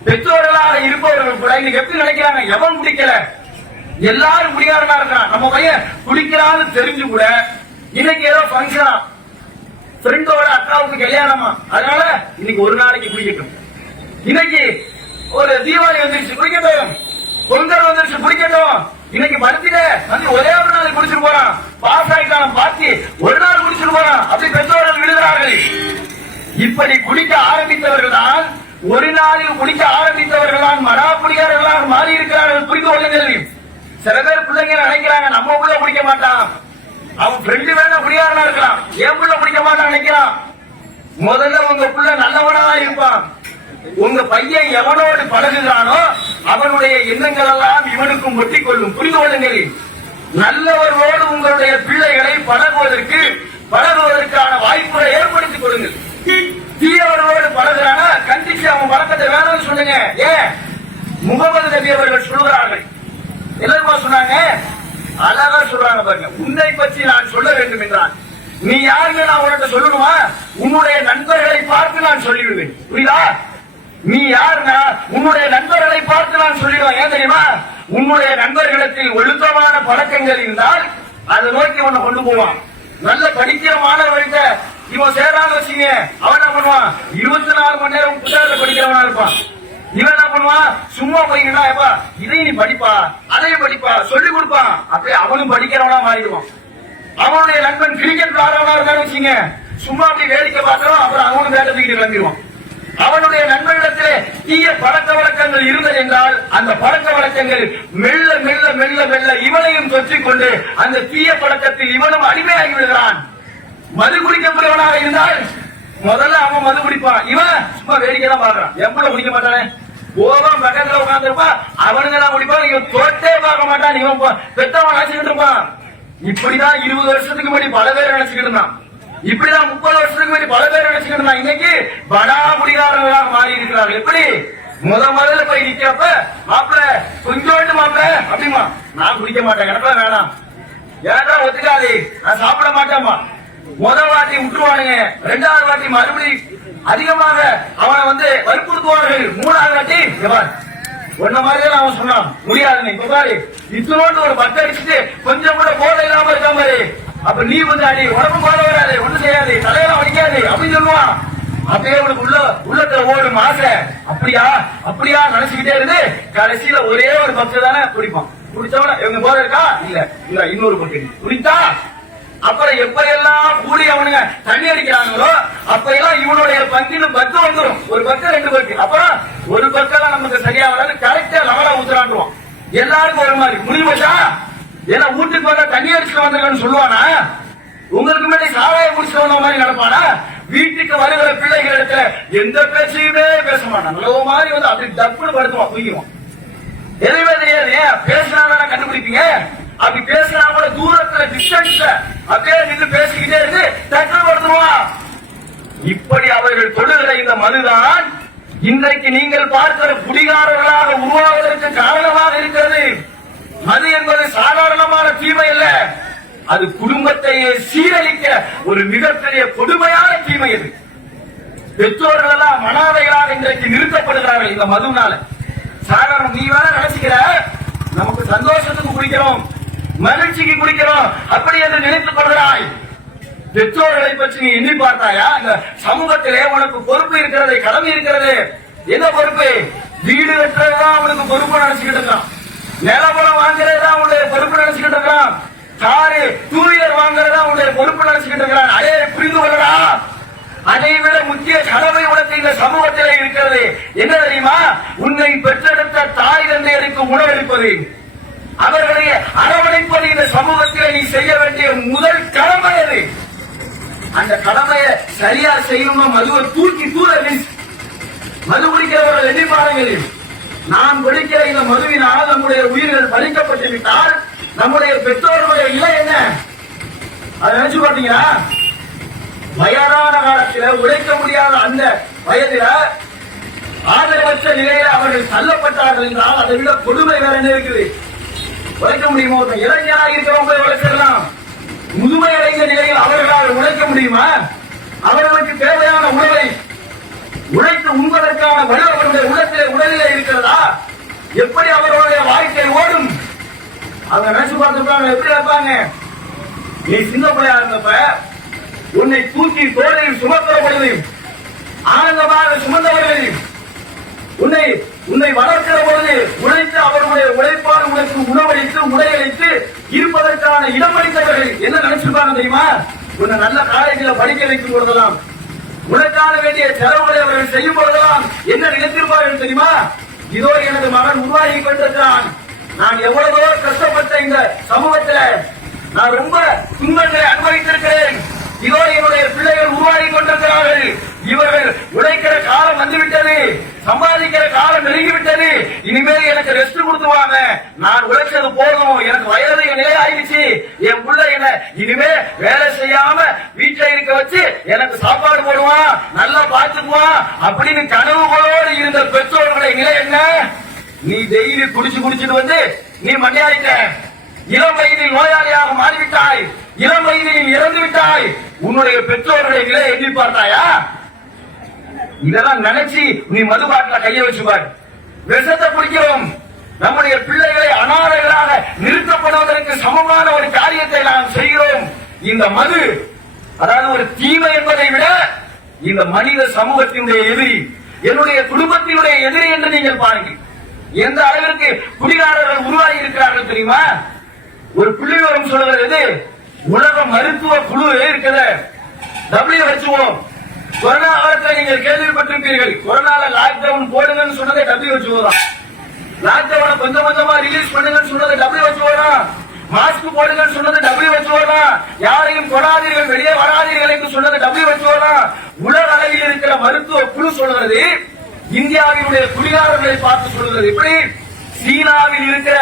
பெற்றோர்களாக இருப்பவர்கள் கூட இன்னைக்கு எப்படி நினைக்கிறாங்க? எவன் குடிக்கல, எல்லாரும் குடிகாரனா இருக்கிறான். நம்ம பையன் குடிக்கிறான்னு தெரிஞ்சு கூட இன்னைக்கு ஏதோ பங்கனா ஃப்ரெண்டோட அக்காவுக்கு கல்யாணமா, அதனால இன்னைக்கு ஒரு நாளைக்கு குடிக்கட்டும். இன்னைக்கு ஒரு தீபாவளி வந்துருச்சு குடிக்கட்டும், பொங்கல் வந்துருச்சு குடிக்கட்டும். இன்னைக்கு பர்த்டே வந்து ஒரே ஒரு நாள் குடிச்சிட்டு போறான், பாஸ் ஆயிட்டான் பாத்தி ஒரு நாள் குடிச்சிட்டு போறான். அப்படி பெற்றோர்கள் விடுகிறார்கள். இப்படி குடிக்க ஆரம்பித்தவர்கள் தான், ஒரு நாளில் குடிக்க ஆரம்பித்தவர்கள் தான் மடா குடிகாரர்களாக மாறி இருக்கிறார்கள். புரிந்து கொள்ளுங்கள். சில பேர் பிள்ளைங்க நினைக்கிறாங்க நம்ம புள்ள குடிக்க மாட்டான், அவன் ஃப்ரெண்டு வேணா குடிகாரனா இருக்கலாம், என் புள்ள குடிக்க மாட்டான் நினைக்கிறான். முதல்ல உங்க புள்ள நல்லவனா இருப்பான். உங்க பையன் எவனோடு பழகுகிறானோ அவனுடைய எண்ணங்கள் எல்லாம் இவனுக்கும் ஒட்டிக் கொள்ளும். புரிந்து கொள்ளுங்கள். நல்லவர்களோடு உங்களுடைய பிள்ளைகளை பழகுவதற்கான வாய்ப்புகளை ஏற்படுத்திக் கொள்ளுங்கள். தீயவர்களோடு பழகுறானா கண்டிச்சு அவன் பழக்கத்தை வேணும்னு சொல்லுங்க. ஏன் முகமது நபி அவர்கள் சொல்லுகிறார்கள், எல்லாருமா சொன்னாங்க, அழகா சொல்றாங்க பாருங்க. உன்னை பற்றி நான் சொல்ல வேண்டும் என்றால் நீ யாருன்னு நான் உன்கிட்ட சொல்லணுமா? உன்னுடைய நண்பர்களை பார்த்து நான் சொல்லிவிடுவேன். புரியுதா? நீ யாருன்னா உன்னுடைய நண்பர்களை பார்த்து நான் சொல்லிடுவேன். ஏன் தெரியுமா? உன்னுடைய நண்பர்களிடத்தில் ஒழுக்கமான பழக்கங்கள் இருந்தால் அதை நோக்கி உன்னை கொண்டு போவான். நல்ல படிக்கிற மாணவர்கிட்ட இவன் சேரான்னு வச்சுங்க, அவன் என்ன பண்ணுவான்? 24 மணி நேரம் புத்தகத்தை படிக்கிறவனா இருப்பான். இவன் என்ன பண்ணுவான்? சும்மா போய்கிட்டா எப்பா இதையும் நீ படிப்பா அதையும் படிப்பா சொல்லி கொடுப்பான். அப்படியே அவனும் படிக்கிறவனா மாறிடுவான். அவனுடைய நண்பன் கிரிக்கெட் விளையாடுறவனா இருக்கான்னு வச்சுங்க, சும்மா அப்படி வேடிக்கை பார்க்கிறோம், அப்புறம் அவனும் வேட்டை தூக்கிட்டு கிளம்பிடுவான். அவனுடைய நண்பர்களிடத்திலே தீய பழக்க வழக்கங்கள் இருந்தது என்றால் அந்த பழக்க வழக்கங்கள் மெல்ல மெல்ல மெல்ல மெல்ல இவனையும் தொற்றிக் கொண்டு அந்த தீய பழக்கத்தில் இவனும் அடிமையாகி விடுகிறான். மது குடிக்கக்கூடியவனாக இருந்தால் முதல்ல அவன் மது குடிப்பான், இவன் சும்மா வேடிக்கை தான் பாக்குறான். எவ்வளவு குடிக்க மாட்டானே, போவான் பக்கத்துல உட்காந்துருப்பான், அவனுங்க தான் குடிப்பான், இவன் தோட்டே பார்க்க மாட்டான், இவன் பெத்தவன் நினைச்சுக்கிட்டு இருப்பான். இப்படிதான் 20 வருஷத்துக்கு முன்னாடி பல பேர் நினைச்சுக்கிட்டு இருந்தான். இப்படிதான் 30 வருஷத்துக்கு முன்னாடி பல பேர் நினைச்சுக்கிட்டு இருந்தான். இன்னைக்கு படா குடிகாரர்களாக மாறி இருக்கிறார்கள். எப்படி முதல்ல போய் நிக்கப்ப மாப்பிள்ள கொஞ்சோண்டு மாப்பிள்ள அப்படிமா, நான் குடிக்க மாட்டேன், எனக்குலாம் வேணாம், ஏன்னா ஒத்துக்காது, நான் சாப்பிட மாட்டேம்மா. முதல் வாட்டி விட்டுருவானுங்க, 2வது வாட்டி மறுபடியும் அதிகமாக அவனை வற்புறுத்துவார்கள். 3வது வாட்டி ஒன்ன மாதிரியே அவன் சொன்னான், முடியாது, இப்ப பாரு இத்தனோண்டு ஒரு பத்து அடிச்சுட்டு கொஞ்சம் கூட போதை இல்லாம இருக்க மாதிரி, அப்ப நீ அடி, உடம்பு போத வராது, ஒண்ணும் செய்யாது, தலையெல்லாம் வலிக்காது அப்படின்னு சொல்லுவான். அப்படியே உனக்கு உள்ளத்துல ஓடும் ஆசை, அப்படியா அப்படியா நினைச்சுக்கிட்டே இருந்து கடைசியில ஒரே ஒரு பத்து தானே குடிப்பான். குடிச்சவன இவங்க போத இருக்கா, இல்ல இல்ல இன்னொரு பத்து குடித்தா, அப்புறம் எப்பெல்லாம் கூடி அவனுங்க தண்ணி அடிக்கிறாங்களோ அப்ப எல்லாம் இவனுடைய பங்கின்னு 10 வந்துடும். ஒரு பக்கம் 2 பக்கு, அப்புறம் ஒரு பக்கெல்லாம் நமக்கு சரியா வராது, கரெக்டா லெவலா ஊத்துறாண்டுருவோம். எல்லாருக்கும் ஒரு மாதிரி முடிவுச்சா, ஏன்னா வீட்டுக்கு வந்தா தண்ணி அடிச்சுட்டு வந்திருக்கான்னு சொல்லுவானா, உங்களுக்கு முன்னாடி சாராயம் குடிச்சுட்டு வந்த மாதிரி நடப்பானா, வீட்டுக்கு வருகிற பிள்ளைகள் இடத்துல எந்த பேச்சையுமே பேச மாட்டான். நல்ல மாதிரி அப்படி டப்புன்னு படுத்துவான், தூக்கிடுவான். எதுவுமே தெரியாது, பேசினா கண்டுபிடிப்பீங்க. அப்படி பேசினா கூட தூரத்துல டிஸ்டன்ஸ்ல அப்படியே நின்று பேசிக்கிட்டே இருந்து தட்டுப்படுத்துவான். இப்படி அவர்கள் தொழுகிற இந்த மதுதான் இன்றைக்கு நீங்கள் பார்க்கிற குடிகாரர்களாக உருவாவதற்கு காரணமாக இருக்கிறது. மது என்பது சாதாரணமான தீமை அல்ல, அது குடும்பத்தையே சீரழிக்க ஒரு மிகப்பெரிய கொடுமையான தீமை. அது பெற்றோர்கள் எல்லாம் மனாதைகளாக இன்றைக்கு நிறுத்தப்படுகிறார்கள் இந்த மதுனால. சாதாரண நீ வேணா நினைச்சுக்கிற, நமக்கு சந்தோஷத்துக்கு குடிக்கிறோம், மகிழ்ச்சிக்கு குடிக்கிறோம் அப்படி என்று நினைத்துக் கொள்கிறாய். பெற்றோர்களை பற்றி நீ எண்ணி பார்த்தாயா? இந்த சமூகத்திலே உனக்கு பொறுப்பு இருக்கிறது, கடமை இருக்கிறது. என்ன பொறுப்பு? வீடு கட்டுறதுதான் அவனுக்கு பொறுப்பு நினைச்சுக்கிட்டு இருக்கான், நிலபலம் வாங்குறதுதான் அவனுடைய பொறுப்பு நினைச்சுக்கிட்டு இருக்கான், காரு 2 வீலர் வாங்குறதா அவனுடைய பொறுப்பு நினைச்சுக்கிட்டு இருக்கிறான். அதே புரிந்து கொள்ளடா, அதை விட முக்கிய கடமை உனக்கு இந்த சமூகத்திலே இருக்கிறது. என்ன தெரியுமா? உன்னை பெற்றெடுத்த தாய் தந்தையருக்கு உணவளிப்பது, அவர்களை அரவணைப்பது இந்த சமூகத்தில் நீ செய்ய வேண்டிய முதல் கடமை. அது அந்த கடமையை சரியா செய்யணும். மதுவை தூக்கி தூர மது குடிக்கிறவர்கள் எண்ணி பாருங்கள், நாம் குடிக்கிற இந்த மதுவினால் நம்முடைய உயிர்கள் பறிக்கப்பட்டு விட்டால் நம்முடைய பெற்றோர்களுடைய நிலை என்ன? அதை நினைச்சு பாத்தீங்கன்னா, வயதான காலத்தில் உழைக்க முடியாத அந்த வயதில ஆதரவற்ற நிலையில அவர்கள் தள்ளப்பட்டார்கள் என்றால் அதை விட கொடுமை வேற என்ன இருக்குது? உழைக்க முடியுமா? இளைஞராக இருக்கிறவங்க உழைச்சிடலாம், முதுமை அடைந்த நிலையில் அவர்களால் உழைக்க முடியுமா? அவர்களுக்கு தேவையான உணவை உழைத்து உண்பதற்கான வலு அவருடைய உடலிலே இருக்கிறதா? எப்படி அவர்களுடைய வாழ்க்கை ஓடும்? அவங்க நினைச்சு பார்த்துருப்பாங்க, எப்படி இருப்பாங்க? நீ சின்ன பிள்ளையா இருந்தப்ப உன்னை தூக்கி தோளில் சுமக்கிற பொழுது ஆனந்தமாக சுமந்தவர்கள், உன்னை வளர்க்கிற பொழுது உழைத்து அவர்களுடைய உழைப்பால் உனக்கு உணவளித்து உடையளித்து இருப்பதற்கான இடம் அளித்தவர்கள் என்ன நினைச்சிருப்பாங்க தெரியுமா? உன்னை நல்ல காலேஜில் படிக்க வைக்கும் பொழுதெல்லாம், உனக்கான வேண்டிய செலவுகளை அவர்கள் செய்யும் பொழுதெல்லாம் என்ன நினைத்திருப்பார்கள் தெரியுமா? இதோ எனது மகன் உருவாகி கொண்டிருக்கிறான், நான் எவ்வளவோ கஷ்டப்பட்ட இந்த சமூகத்தில் நான் ரொம்ப துன்பங்களை அனுபவித்திருக்கிறேன், இதோ என்னுடைய பிள்ளைகள் உருவாகி கொண்டிருக்கிறார்கள், இவர்கள் உழைக்கிற காலம் வந்துவிட்டது, சம்பாதிக்கிற காலம் நெருங்கிவிட்டது, இனிமேல் எனக்கு ரெஸ்ட் கொடுத்துவாங்க, நான் உழைச்சது போதும், எனக்கு வயது நிலை ஆயிடுச்சு, என் பிள்ளை என்ன இனிமே வேலை செய்யாம வீட்டுல இருக்க வச்சு எனக்கு சாப்பாடு போடுவான், நல்லா பார்த்துக்குவான் அப்படின்னு கனவுகளோடு இருந்த பெற்றோர்களுடைய நிலை என்ன? நீ டெய்லி குடிச்சிட்டு நீ மண்டையாயிட்ட, இளம் வயதில் நோயாளியாக மாறிவிட்டாய், இளம் வயதில் இறந்து விட்டாய், உன்னுடைய பெற்றோர்களுடைய நிலை எண்ணி பார்த்தாயா? இதெல்லாம் நினைச்சு நீ மதுபாட்டில கைய வச்சு பாரு. விஷத்தை குடிக்கிறோம், நம்முடைய பிள்ளைகளை அனாதைகளாக நிறுத்தப்படுவதற்கு சமமான ஒரு காரியத்தை நாம் செய்கிறோம். இந்த மது அதாவது ஒரு தீமை என்பதை விட இந்த மனித சமூகத்தினுடைய எதிரி, என்னுடைய குடும்பத்தினுடைய எதிரி என்று நீங்கள் பாருங்கள். எந்த அளவிற்கு குடிகாரர்கள் உருவாகி இருக்கிறார்கள் தெரியுமா? ஒரு புள்ளிவிவரம் சொல்லுகிறது, உலக மருத்துவ குழு இருக்குது WHO, கொரோனா காலத்தில் நீங்கள் கேள்விப்பட்டிருப்பீர்கள், கொரோனால லாக்டவுன் போடுங்கன்னு சொன்னதை WHO தான், லாக்டவுனை கொஞ்சம் கொஞ்சமா ரிலீஸ் பண்ணுங்கன்னு சொன்னதை WHO தான், மாஸ்க் போடுங்கன்னு சொன்னது WHO தான். யாரையும் கொடாதீர்கள், வெளியே வராதீர்கள் என்று சொன்னது WHO தான். உலக அளவில் இருக்கிற மருத்துவ குழு சொல்றது இந்தியாவினுடைய குடிகாரர்களை பார்த்து சொல்கிறது. இப்படி சீனாவில் இருக்கிற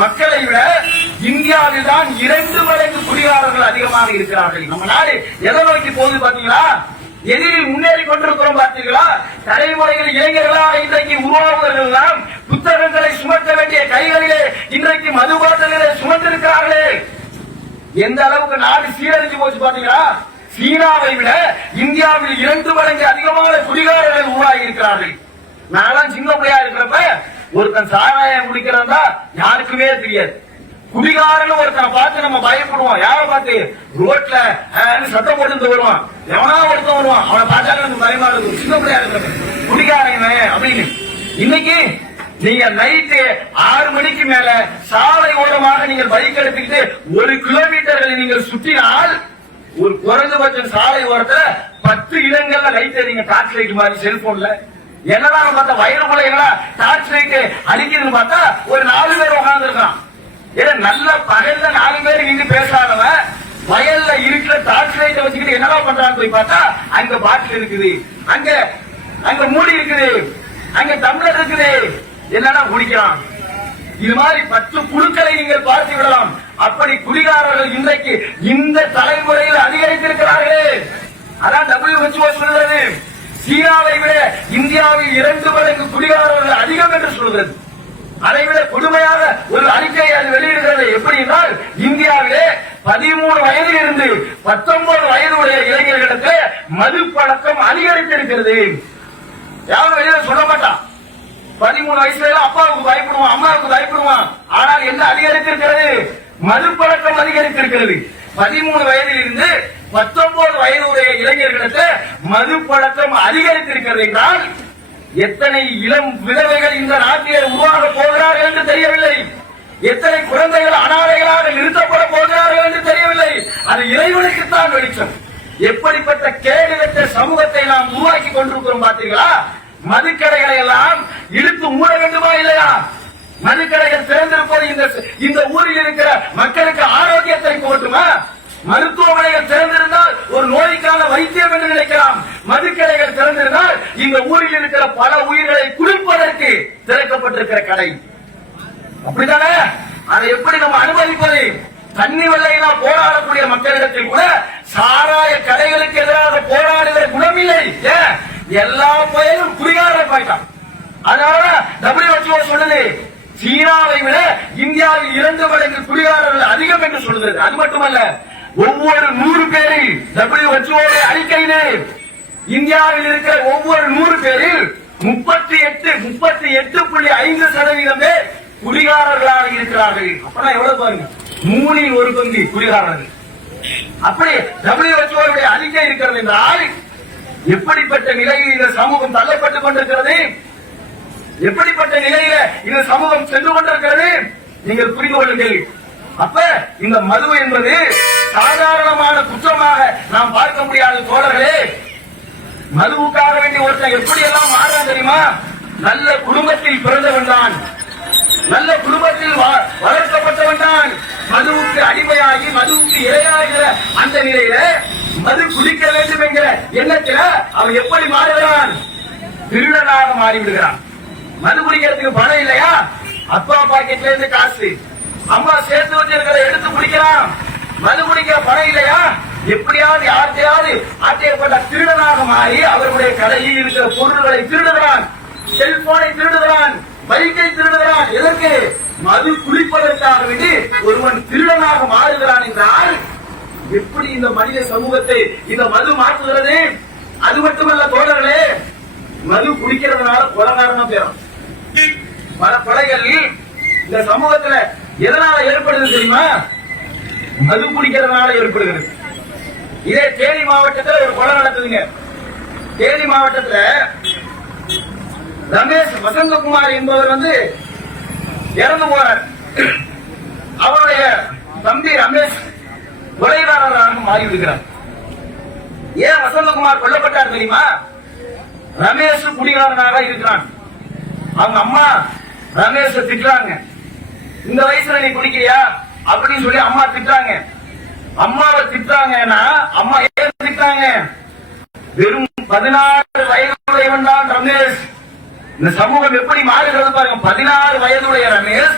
மக்களை விட இந்தியாவில் தான் 2 மடங்கு குடிகாரர்கள் அதிகமாக இருக்கிறார்கள். நம்ம நாடு எதை நோக்கி போகுது பாத்தீங்களா? எதிரில் முன்னேறி கொண்டிருக்கிறோம் பார்த்தீர்களா? தலைமுறைகள் இளைஞர்களாக இன்றைக்கு உருவாகுவர்கள் தான் புத்தகங்களை சுமத்த வேண்டிய கைகளிலே இன்றைக்கு மது பாட்டில்களை சுமந்திருக்கிறார்களே. எந்த அளவுக்கு நாடு சீரழிஞ்சு போச்சு பாத்தீங்களா? சீனாவை விட இந்தியாவில் 2 மடங்கு அதிகமான குடிகாரர்கள் உருவாகி இருக்கிறார்கள். நான் சின்ன பிள்ளையா இருக்கிறப்ப ஒருத்தன் சாராயம் குடிக்கிறதா யாருக்குமே தெரியாது. குடிகாரன்னு ஒருத்தனை பார்த்து நம்ம பயப்படுவோம். யாரை பார்த்து? ரோட்ல சத்தம் போட்டு வருவான், எவனா ஒருத்தன் வருவான், அவனை பார்த்தாலும் பயமா இருக்கும். சின்ன பிள்ளையா இருக்கிற குடிகாரங்க அப்படின்னு. இன்னைக்கு நீங்க நைட்டு 6 மணிக்கு மேல சாலை ஓரமாக நீங்கள் பைக் எடுத்துக்கிட்டு 1 கிலோமீட்டர்களை நீங்கள் சுற்றினால் ஒரு குறைந்தபட்சம் சாலை ஓரத்துல 10 இடங்கள்ல லைட் எறிங்க, டார்ச் லைட் மாதிரி செல்போன்ல. என்னதான் பார்த்தா வயலுக்குள்ள என்னடா டார்ச் லைட் அடிக்குதுன்னு பார்த்தா ஒரு 4 பேர் உட்கார்ந்து இருக்கான். ஏன்னா நல்ல பகல்ல 4 பேர் நின்று பேசாதவன் வயல்ல இருக்கிற டார்ச் லைட்டை வச்சுக்கிட்டு என்னடா பண்றான்னு போய் பார்த்தா அங்க பாட்டில் இருக்குது, அங்க மூடி இருக்குது, அங்க டம்ளர் இருக்குது, என்னடா குடிக்கிறான். இது மாதிரி 10 குழுக்களை நீங்கள் பார்த்து விடலாம். அப்படி குடிகாரர்கள் இன்றைக்கு இந்த தலைமுறையில் அதிகரித்திருக்கிறார்களே. அதான் WHO சொல்றது சீனாவை விட இந்தியாவில் 2 மடங்கு குடிகாரர்கள் அதிகம் என்று சொல்கிறது. அதைவிட கொடுமையாக ஒரு அறிக்கையை அது வெளியிடுகிறது. எப்படி என்றால் இந்தியாவிலே 13 வயதில் இருந்து 19 வயதுடைய இளைஞர்களுக்கு மது பழக்கம் அதிகரித்திருக்கிறது. யாரும் வெளியில சொல்ல மாட்டான். 13 வயசுல அப்பாவுக்கு பயப்படுவான், அம்மாவுக்கு பயப்படுவான். ஆனால் என்ன அதிகரித்திருக்கிறது? மது பழக்கம் அதிகரித்திருக்கிறது. 13 வயதில் இருந்து 19 வயதுடைய இளைஞர்களுக்கு மது பழக்கம் அதிகரித்திருக்கிறது என்றால் எத்தனை இளம் விதவைகள் இந்த நாட்டிலே உருவாக போகிறார்கள் என்று தெரியவில்லை. எத்தனை குழந்தைகள் அனாதைகளாக நிறுத்தப்பட போகிறார்கள் என்று தெரியவில்லை. அது இறைவனுக்குத்தான் வெளிச்சம். எப்படிப்பட்ட கேடுகட்ட சமூகத்தை நாம் உருவாக்கி கொண்டிருக்கிறோம் பார்த்தீர்களா? மதுக்கடைகளை எல்லாம் இழுத்து மூட வேண்டுமா இல்லையா? மதுக்கடைகள் திறந்திருப்பது இந்த ஊரில் இருக்கிற மக்களுக்கு ஆரோக்கியத்தை போட்டுமா? மருத்துவமனைகள் திறந்திருந்தால் ஒரு நோய்க்கான வைத்தியம் என்று நினைக்கலாம். மதுக்கடைகள் திறந்திருந்தால் இந்த ஊரில் இருக்கிற பல உயிர்களை குடிப்பதற்கு திறக்கப்பட்டிருக்கிற கடை. அப்படித்தானே? அதை எப்படி நம்ம அனுமதிப்பது? தண்ணி வெள்ளையினா போராடக்கூடிய மக்களிடத்தில் கூட சாராய கடைகளுக்கு எதிராக போராடுகிற குணமில்லை. எல்லா பயிலும் குடிகார பாய்ட்டான். அதனால WHO சொல்லுது சீனாவை விட இந்தியாவில் 2 மடங்கு குடிகாரர்கள் அதிகம் என்று சொல்லுது. அது மட்டுமல்ல, ஒவ்வொரு 100 பேரில் WHO அறிக்கையிலே இந்தியாவில் இருக்கிற ஒவ்வொரு 100 பேரில் 38.5% பேர் குடிகாரர்களாக இருக்கிறார்கள். அப்பனா எவ்வளவு பாருங்க, 3 1 பங்கு குடிகாரர்கள். அப்படி WHO அறிக்கை இருக்கிறது என்றால் எப்படிப்பட்ட நிலையில் இந்த சமூகம் தள்ளப்பட்டுக் கொண்டிருக்கிறது, எப்படிப்பட்ட நிலையில இந்த சமூகம் சென்று கொண்டிருக்கிறது நீங்கள் புரிந்து கொள்ளுங்கள். அப்ப இந்த மது என்பது சாதாரணமான குற்றமாக நாம் பார்க்க முடியாத தோழர்களே. மதுவுக்காக வேண்டிய ஒருத்தன் எப்படி எல்லாம் மாறான் தெரியுமா? நல்ல குடும்பத்தில் பிறந்தவன் தான், நல்ல குடும்பத்தில் வளர்க்கப்பட்டவன் தான் மதுவுக்கு அடிமையாகி மதுவுக்கு இரையாகிற அந்த நிலையில மது குடிக்க வேண்டும் என்கிற எண்ணத்தில் அவன் எப்படி மாறுகிறான்? திருடனாக மாறிவிடுகிறான். மது குடிக்கிறதுக்கு பணம் இல்லையா? அப்பா பாக்கெட்ல இருந்து காசு, அம்மா சேர்த்து வச்சிருக்கிறத எடுத்து குடிக்கிறான். மது குடிக்க பணம் இல்லையா? எப்படியாவது யார்த்தையாவது ஆட்டையப்பட்ட திருடனாக மாறி அவர்களுடைய கடையில் இருக்கிற பொருள்களை திருடுகிறான், செல்போனை திருடுகிறான், பைக்கை திருடுகிறான். எதற்கு? மது குடிப்பதற்காக வேண்டி ஒருவன் திருடனாக மாறுகிறான் என்றால் எப்படி இந்த மனித சமூகத்தை இந்த மது மாற்றுகிறது? அது மட்டுமல்ல தோழர்களே, மது குடிக்கிறதுனால கொலைகாரணம் பேரும். பல கொலைகள் இந்த சமூகத்துல எதனால ஏற்படுது தெரியுமா? மது குடிக்கிறதுனால ஏற்படுகிறது. இதே தேனி மாவட்டத்தில் ஒரு கொலை நடக்குதுங்க. தேனி மாவட்டத்தில் ரமேஷ் வசந்தகுமார் என்பவர் இறந்து போறார். அவருடைய தம்பி ரமேஷ் கொலைகாரராக மாறிவிடுகிறார். ஏன் வசந்தகுமார் கொல்லப்பட்டார் தெரியுமா? ரமேஷ் குடிகாரனாக இருக்கிறான். அவங்க அம்மா ரமேஷ திட்டுறாங்க. இந்த வயசுல நீ குடிக்கிறியா அப்படின்னு சொல்லி அம்மா திட்டுறாங்க. அம்மாவை திட்டுறாங்கன்னா அம்மா ஏன் திட்டுறாங்க? வெறும் 16 வயதுடையவன் தான் ரமேஷ். இந்த சமூகம் எப்படி மாறுகிறது பாருங்க. 16 வயதுடைய ரமேஷ்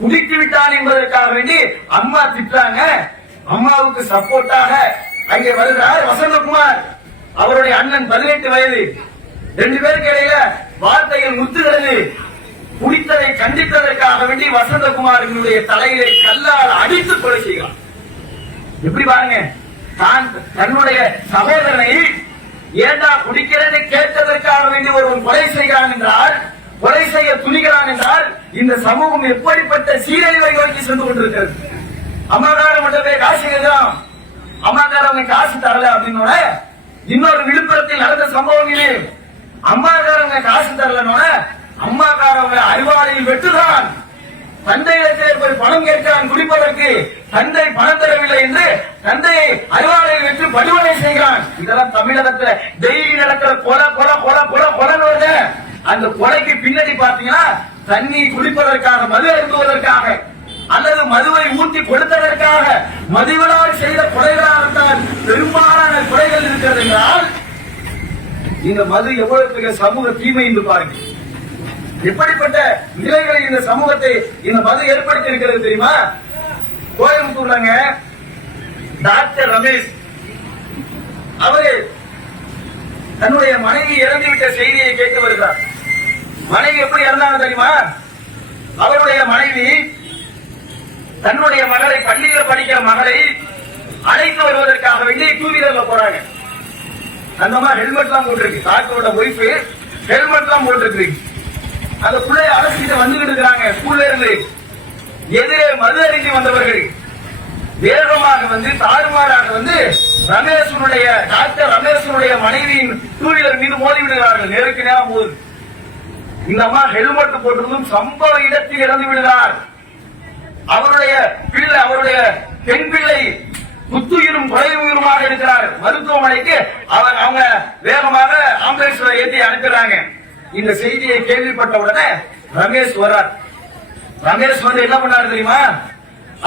குடித்து விட்டான் என்பதற்காக வேண்டி அம்மா திட்டுறாங்க. அம்மாவுக்கு சப்போர்ட்டாக அங்கே வருகிறார் வசந்தகுமார். அவருடைய அண்ணன் 18 வயது. 2 பேருக்கு இடையில வார்த்தைகள் முத்துகிறது. குடித்ததை கண்டித்ததற்காக வேண்டி வசந்தகுமாரினுடைய தலையிலே கல்லால் அடித்து கொலை செய்கிறார். எப்படி பாருங்க, தான் தன்னுடைய சகோதரனை ஏண்டா குடிக்கிறதை கேட்டதற்காக வேண்டி ஒருவன் கொலை செய்கிறான் என்றால், கொலை செய்ய துணிகிறான் என்றால் இந்த சமூகம் எப்படிப்பட்ட சீரழிவை நோக்கி சென்று கொண்டிருக்கிறது. அம்மாக்காரன் மட்டும் போய் காசு கேட்கிறான், அம்மாக்காரவங்க காசு தரல அப்படின்னு இன்னொரு விழுப்புரத்தில் நடந்த சம்பவம் இது. அம்மாக்காரவங்க காசு தரலனோட அம்மாக்காரவங்க அறிவாளையில் வெட்டுகிறான். தந்தையிடத்திலே போய் பணம் கேட்கிறான் குடிப்பதற்கு. தந்தை பணம் தரவில்லை என்று தந்தையை அறிவாளையில் வெற்றி படுகொலை செய்கிறான். இதெல்லாம் தமிழகத்தில் டெய்லி நடக்கிற கொலை கொலை கொலை கொலை கொலைன்னு வருது. அந்த கொலைக்கு பின்னாடி பாத்தீங்கன்னா தண்ணீர் குடிப்பதற்காக, மது அருந்துவதற்காக அல்லது மதுவை ஊட்டி கொடுத்ததற்காக மதுவினால் செய்த கொலைகளாகத்தான் பெரும்பாலான கொலைகள் இருக்கிறது என்றால் இந்த மது எவ்வளவு பெரிய சமூக தீமை என்று பாருங்க. எப்படிப்பட்ட நிலைகளை இந்த சமூகத்தை இந்த மது ஏற்படுத்தி இருக்கிறது தெரியுமா? கோயம்புத்தூர்லங்க டாக்டர் ரமேஷ் அவரு தன்னுடைய மனைவி இறந்துவிட்ட செய்தியை கேட்டு வருகிறார். மனைவி எப்படி இறந்தாங்க தெரியுமா? அவருடைய மனைவி தன்னுடைய மகளை, பள்ளியில் படிக்கிற மகளை அழைத்து வருவதற்காக வேண்டி 2 வீலர்ல போறாங்க. அந்த மாதிரி ஹெல்மெட் எல்லாம் போட்டிருக்கு. டாக்டரோட ஒய்ஃப் ஹெல்மெட் எல்லாம் போட்டிருக்கு. அந்த பிள்ளைய அழைச்சிட்டு வந்துகிட்டு இருக்கிறாங்க. ஸ்கூல்ல இருந்து எதிரே மது அருந்தி வந்தவர்கள் வேகமாக வந்து தாறுமாறாக வந்து ரமேஷனுடைய, டாக்டர் ரமேஷனுடைய மனைவியின் 2 வீலர் மீது மோதி விடுகிறார்கள். நேருக்கு நேரம் மோது. இந்த அம்மா ஹெல்மெட் போட்டிருந்தும் சம்பவ இடத்தில் இறந்து விடுகிறார். அவருடைய பிள்ளை, அவருடைய பெண் பிள்ளை குத்துயிரும் கொலை உயிருமாக இருக்கிறார். மருத்துவமனைக்கு அவங்க வேகமாக ஆம்புலன்ஸ்ல ஏற்றி அனுப்புறாங்க. இந்த செய்தியை கேள்விப்பட்ட உடனே ரமேஷ் வர்றார். ரமேஷ் வந்து என்ன பண்ணாரு தெரியுமா?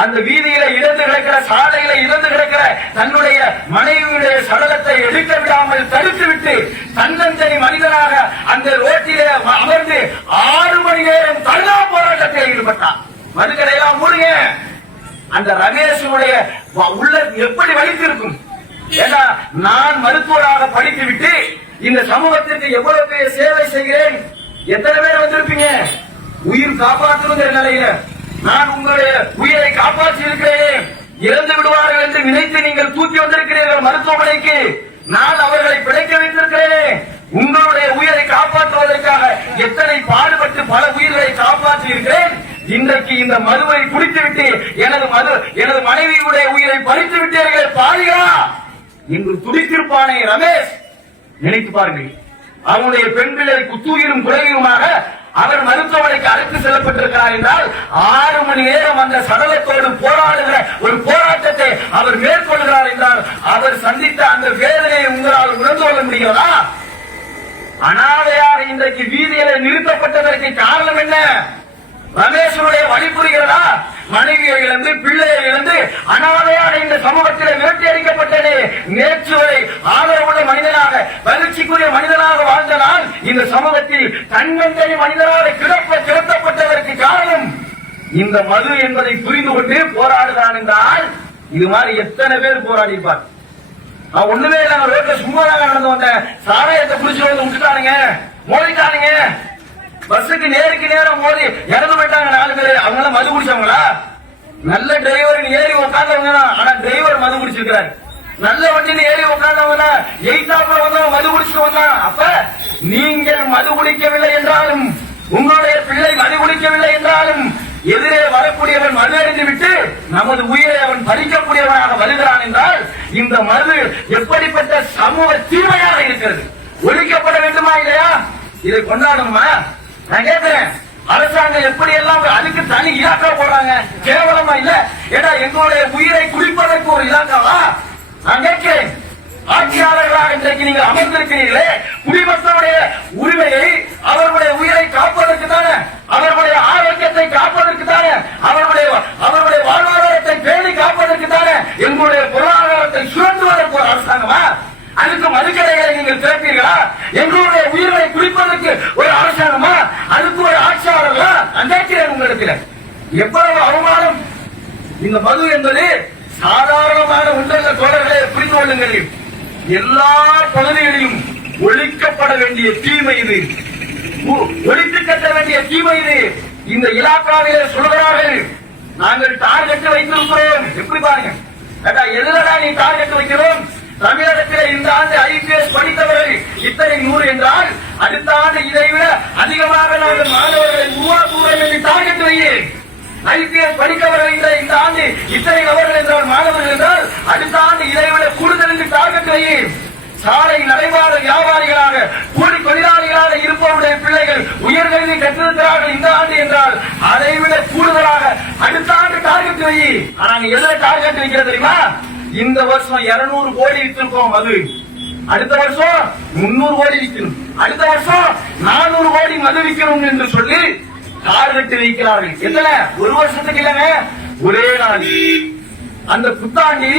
அந்த வீதியில இறந்து கிடக்கிற, சாலையில இறந்து கிடக்கிற தன்னுடைய மனைவியுடைய சடலத்தை எடுக்க விடாமல் தடுத்து விட்டு தன்னந்தனி மனிதனாக அந்த ரோட்டிலே அமர்ந்து 6 மணி நேரம் தர்ணா போராட்டத்தில் ஈடுபட்டார். மதுக்கடையெல்லாம் மூடுங்க. அந்த ரமேஷனுடைய உள்ள எப்படி வலித்திருக்கும்? ஏன்னா நான் மருத்துவராக படித்து விட்டு இந்த சமூகத்திற்கு எவ்வளவு பெரிய சேவை செய்கிறேன். எத்தனை பேர் வந்திருப்பீங்க உயிர் காப்பாற்றுங்கிற நிலையில? நான் உங்களுடைய உயிரை காப்பாற்றி இருக்கிறேன். இறந்து விடுவார்கள் என்று நினைத்து நீங்கள் தூக்கி வந்திருக்கிறீர்கள் மருத்துவமனைக்கு. நான் அவர்களை பிழைக்க வைத்திருக்கிறேன். உங்களுடைய உயிரை காப்பாற்றுவதற்காக எத்தனை பாடுபட்டு பல உயிர்களை காப்பாற்றி இருக்கிறேன். இன்றைக்கு இந்த மதுவை குடித்துவிட்டு எனது மனைவியுடைய உயிரை பறித்து விட்டீர்கள் பாருங்களா என்று துடித்திருப்பானே ரமேஷ். நினைத்து பாருங்கள். அவனுடைய பெண் பிள்ளை குத்துயிரும் குறையுமாக அவர் மருத்துவமனைக்கு அழைத்து செல்லப்பட்டிருக்கிறார் என்றால் 6 மணி நேரம் அந்த சடலத்தோடு போராடுகிற ஒரு போராட்டத்தை அவர் மேற்கொள்கிறார் என்றால் அவர் சந்தித்த அந்த வேதனையை உங்களால் உணர்ந்து கொள்ள முடிகிறதா? அனாதையாக இன்றைக்கு வீதியில நிறுத்தப்பட்டதற்கு காரணம் என்ன? ரமேஷனுடைய வழி புரிகிறதா? மனைவியை இழந்து, பிள்ளையை இழந்து அனாதையாக இந்த சமூகத்தில் விரட்டி அடிக்கப்பட்டது. நேற்று வரை ஆதரவுள்ள மனிதனாக, மகிழ்ச்சிக்குரிய மனிதனாக வாழ்ந்த நான் இந்த சமூகத்தில் தன்னந்தனி மனிதனாக கிடத்தப்பட்டதற்கு காரணம் இந்த மது என்பதை புரிந்து கொண்டு போராடுகிறான் என்றால் இது மாதிரி எத்தனை பேர் போராடிப்பார். நான் ஒண்ணுமே இல்லை, ரோட்ல சும்மா தான் நடந்து வந்தேன். சாராயத்தை குடிச்சு வந்து விட்டுட்டானுங்க, மோதிட்டானுங்க. பஸ்ஸுக்கு நேருக்கு நேரம் மோதி இறந்து போயிட்டாங்க 4 பேர். அவங்க மது குடிச்சவங்களா? நல்ல டிரைவர் ஏறி உட்கார்ந்தவங்க தான். ஆனா டிரைவர் மது குடிச்சிருக்காரு. நல்ல வண்டியில் ஏறி உட்கார்ந்தவங்க எய்தாப்புல வந்தவங்க மது குடிச்சுட்டு வந்தான். அப்ப நீங்கள் மது குடிக்கவில்லை என்றாலும், உங்களுடைய பிள்ளை மது குடிக்கவில்லை என்றாலும், எதிரே வரக்கூடியவன் மது அறிந்து விட்டு நமது உயிரை அவன் பறிக்கக்கூடியவனாக வருகிறான் என்றால் இந்த மது எப்படிப்பட்ட சமூக தீமையாக இருக்கிறது. ஒழிக்கப்பட வேண்டுமா இல்லையா? இதை கொண்டாடணுமா? நான் கேட்கிறேன், அரசாங்கம் எப்படி எல்லாம் அதுக்கு தனி இலாக்கா போடுறாங்க? கேவலமா இல்ல? ஏன்னா எங்களுடைய உயிரை குடிப்பதற்கு ஒரு இலாக்காவா? நான் கேட்கிறேன். ஆட்சியாளர்களாக இன்றைக்கு நீங்கள் அமர்ந்திருக்கிறீர்களே, குடிமக்களுடைய உரிமையை, அவர்களுடைய உயிரை காப்பதற்கு தானே, அவர்களுடைய ஆரோக்கியத்தை காப்பதற்கு தானே, அவர் நீங்கள் கேட்பீர்களா? எங்களுடைய உயிர்களை குடிப்பதற்கு ஒரு அரசாங்கமா, அதுக்கு ஒரு ஆட்சியாளர்களா? நான் கேட்கிறேன் உங்களிடத்தில். எவ்வளவு அவமானம்! இந்த மது என்பது சாதாரணமான ஒன்றல்ல தோழர்களே, புரிந்து கொள்ளுங்கள். எல்லா பகுதிகளிலும் ஒழிக்கப்பட வேண்டிய தீமை இது, ஒழித்து கட்ட வேண்டிய தீமை இது. இந்த இலாக்காவிலே சொல்கிறார்கள், நாங்கள் டார்கெட் வைத்திருக்கிறோம். எப்படி பாருங்க, எதுலடா நீ டார்கெட் வைக்கிறோம்? தமிழகத்தில் இந்த ஆண்டு IPS படித்தவர்கள் இத்தனை 100 என்றால், அடுத்த ஆண்டு இதை விட அதிகமாக நாங்கள் மாணவர்களை உருவாக்குவோம் என்று டார்கெட் வையே. IPS படித்தவர்கள் இந்த ஆண்டு இத்தனை நபர்கள் என்றால், மாணவர்கள் என்றால், அடுத்த ஆண்டு இதை விட கூடுதல் என்று டார்கெட் வையே. சாலை நடைபாத வியாபாரிகளாக, கூலி தொழிலாளிகளாக இருப்பவருடைய பிள்ளைகள் உயர்கல்வி கற்றிருக்கிறார்கள் இந்த ஆண்டு என்றால், அதைவிட கூடுதலாக அடுத்த ஆண்டு டார்கெட் வை. ஆனா நீ எதுல டார்கெட் வைக்கிறது தெரியுமா? இந்த வருஷம் 200 கோடி வித்திருக்கோம் மது, அடுத்த வருஷம் 300 கோடி விற்கணும், அடுத்த வருஷம் 400 கோடி மது விற்கணும் என்று சொல்லி டார்கெட் வைக்கிறார்கள். எத்தனை? ஒரு வருஷத்துக்கு இல்லைங்க, ஒரே நாள். அந்த புத்தாண்டி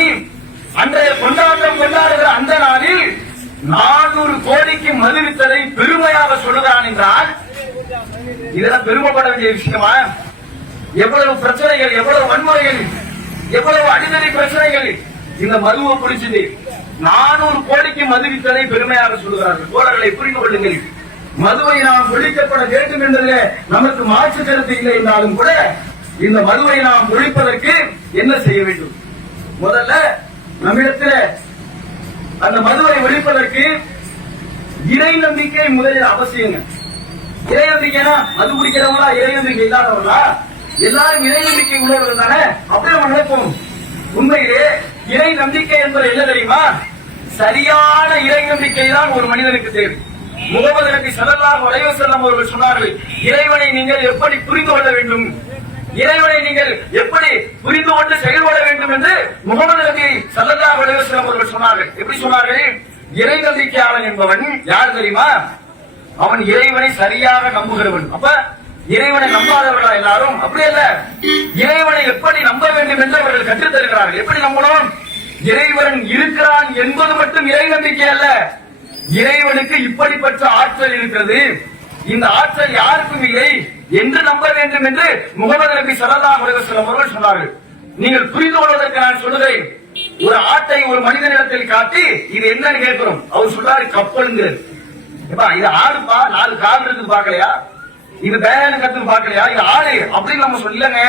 அன்றைய கொண்டாட்டம் கொண்டாடுகிற அந்த நாளில் 400 கோடிக்கு மது வித்ததை பெருமையாக சொல்லுகிறான் என்றால், இதெல்லாம் பெருமைப்பட வேண்டிய விஷயமா? எவ்வளவு பிரச்சனைகள், எவ்வளவு வன்முறைகள், எவ்வளவு அடிதடி பிரச்சனைகள் இந்த மதுவை குடிச்சது. 400 கோடிக்கு மது வித்ததை பெருமையாக சொல்லுகிறார்கள். தோழர்களை புரிந்து கொள்ளுங்கள். மதுவை நாம் ஒழிக்கப்பட வேண்டும் என்பதிலே நமக்கு மாற்று கருத்து இல்லை என்றாலும் கூட, இந்த மதுவை நாம் ஒழிப்பதற்கு என்ன செய்ய வேண்டும்? முதல்ல நம்மிடத்தில் அந்த மதுவை ஒழிப்பதற்கு இறை நம்பிக்கை முதலில் அவசியங்க. இறை நம்பிக்கைனா மது குடிக்கிறவங்களா இறை நம்பிக்கை இல்லாதவங்களா? எல்லாரும் இறை நம்பிக்கை உள்ளவர்கள் தானே. அப்படியே நினைப்போம். உண்மையிலே இறை நம்பிக்கை என்பது என்ன தெரியுமா? சரியான இறை நம்பிக்கை தான் ஒரு மனிதனுக்கு தேவை. முகமது நபி ஸல்லல்லாஹு அலைஹி வஸல்லம் அவர்கள் சொன்னார்கள், இறைவனை நீங்கள் எப்படி புரிந்து கொள்ள வேண்டும், இறைவனை நீங்கள் எப்படி புரிந்து கொண்டு செயல்பட வேண்டும் என்று முகமது நபி ஸல்லல்லாஹு அலைஹி வஸல்லம் அவர்கள் சொன்னார்கள். எப்படி சொன்னார்கள்? இறை நம்பிக்கையாளன் என்பவன் யார் தெரியுமா? அவன் இறைவனை சரியாக நம்புகிறவன். அப்ப இறைவனை நம்பாதவர்களா எல்லாரும்? அப்படி அல்ல. இறைவனை எப்படி நம்ப வேண்டும் என்று அவர்கள் கற்றுத் தருகிறார்கள். எப்படி நம்பணும்? இறைவன் இருக்கிறான் என்பது மட்டும் இறை நம்பிக்கை அல்ல. இறைவனுக்கு இப்படிப்பட்ட ஆற்றல் இருக்கிறது, இந்த ஆற்றல் யாருக்கும் இல்லை என்று நம்ப வேண்டும் என்று முகமது நபி ஸல்லல்லாஹு அலைஹி வஸல்லம் அவர்கள் சொன்னார்கள். நீங்கள் புரிந்து கொள்வதற்கு நான் சொல்லுகிறேன். ஒரு ஆட்டை ஒரு மனிதனிடத்தில் காட்டி இது என்னன்னு கேட்கிறோம். அவர் சொல்றாரு கப்பல்ங்கிறது. இது ஆடுப்பா, 4 கால் இருக்கு பாக்கலையா, இது பேனு கத்து பாக்கலையா, இது ஆடு அப்படின்னு நம்ம சொல்லலங்க.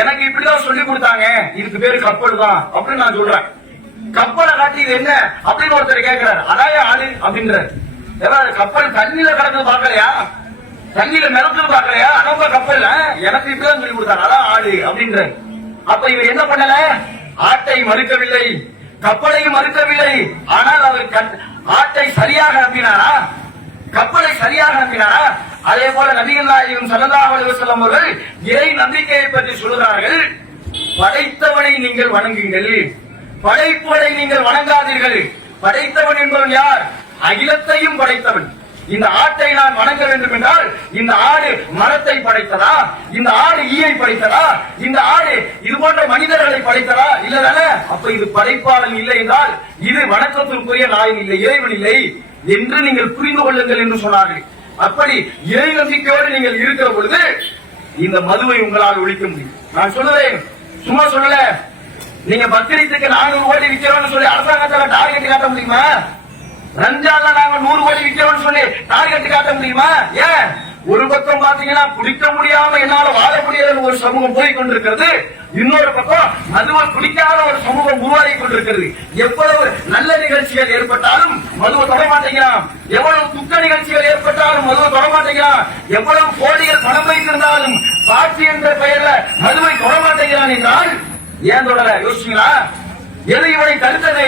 எனக்கு இப்படிதான் சொல்லி கொடுத்தாங்க, இதுக்கு பேரு கப்பல் தான் அப்படின்னு நான் சொல்றேன். கப்பலை காட்டி இது என்ன அப்படின்னு ஒருத்தர் கேட்கிறாரு. அதாய ஆடு அப்படின்றாரு. கப்பல் தண்ணியில கடந்து பாக்கலையா, தண்ணியில மிதந்து பாக்கலையா, அனம்ப கப்பல் எனக்கு இப்படிதான் சொல்லி கொடுத்தாங்க, அதான் ஆடு அப்படின்றாரு. அப்ப இவர் என்ன பண்ணல? ஆட்டை மறுக்கவில்லை, கப்பலையும் மறுக்கவில்லை. ஆனால் அவர் ஆட்டை சரியாக நம்பினாரா, கப்பலை சரியாக நம்பினாரா? அதே போல நபிகள் நாயகம் ஸல்லல்லாஹு அலைஹி வஸல்லம் அவர்கள் இறை நம்பிக்கையை பற்றி சொல்கிறார்கள். படைத்தவனை நீங்கள் வணங்குங்கள், படைப்புகளை நீங்கள் வணங்காதீர்கள். படைத்தவன் என்பவன் யார்? அகிலத்தையும் படைத்தவன். இந்த ஆட்டை நான் வணங்க வேண்டும் என்றால், இந்த ஆடு மரத்தை படைத்ததா, இந்த ஆடு ஈயை படைத்ததா, இந்த ஆடு இது போன்ற மனிதர்களை படைத்ததா? இல்லதானே. அப்ப இது படைப்பாளன் இல்லை என்றால் இது வணக்கத்திற்குரிய நாயன் இல்லை, இறைவன் இல்லை என்று நீங்கள் புரிந்து கொள்ளுங்கள் என்று சொன்னார்கள். அப்படி இறை நம்பிக்கையோடு நீங்கள் இருக்கிற பொழுது இந்த மதுவை உங்களால் ஒழிக்க முடியும். நான் சொல்லுவேன், சும்மா சொல்லல. நீங்க பக்ரீத்துக்கு 400 கோடி விற்கிறோம்னு சொல்லி அரசாங்கத்தால டார்கெட் காட்ட முடியுமா? ரம்ஜான்ல நாங்க 100 கோடி விற்கிறோம்னு சொல்லி டார்கெட் காட்ட முடியுமா? ஏன்? ஒரு பக்கம் பாத்தீங்கன்னா குடிக்க முடியாம என்னால வாழ முடியாத ஒரு சமூகம் போய் கொண்டிருக்கிறது, இன்னொரு பக்கம் மதுவை குடிக்காத ஒரு சமூகம் உருவாகி கொண்டிருக்கிறது. எவ்வளவு நல்ல நிகழ்ச்சிகள் ஏற்பட்டாலும் மதுவை தொட மாட்டேங்கிறான், எவ்வளவு துக்க நிகழ்ச்சிகள் ஏற்பட்டாலும் மதுவை தொட மாட்டேங்கிறான், எவ்வளவு கோடிகள் பணம் வைத்திருந்தாலும் பாட்சி என்ற பெயர்ல மதுவை தொட மாட்டேங்கிறான் என்றால் ஏன் தொடர? யோசிச்சீங்களா? எது இவனை தடுத்தது?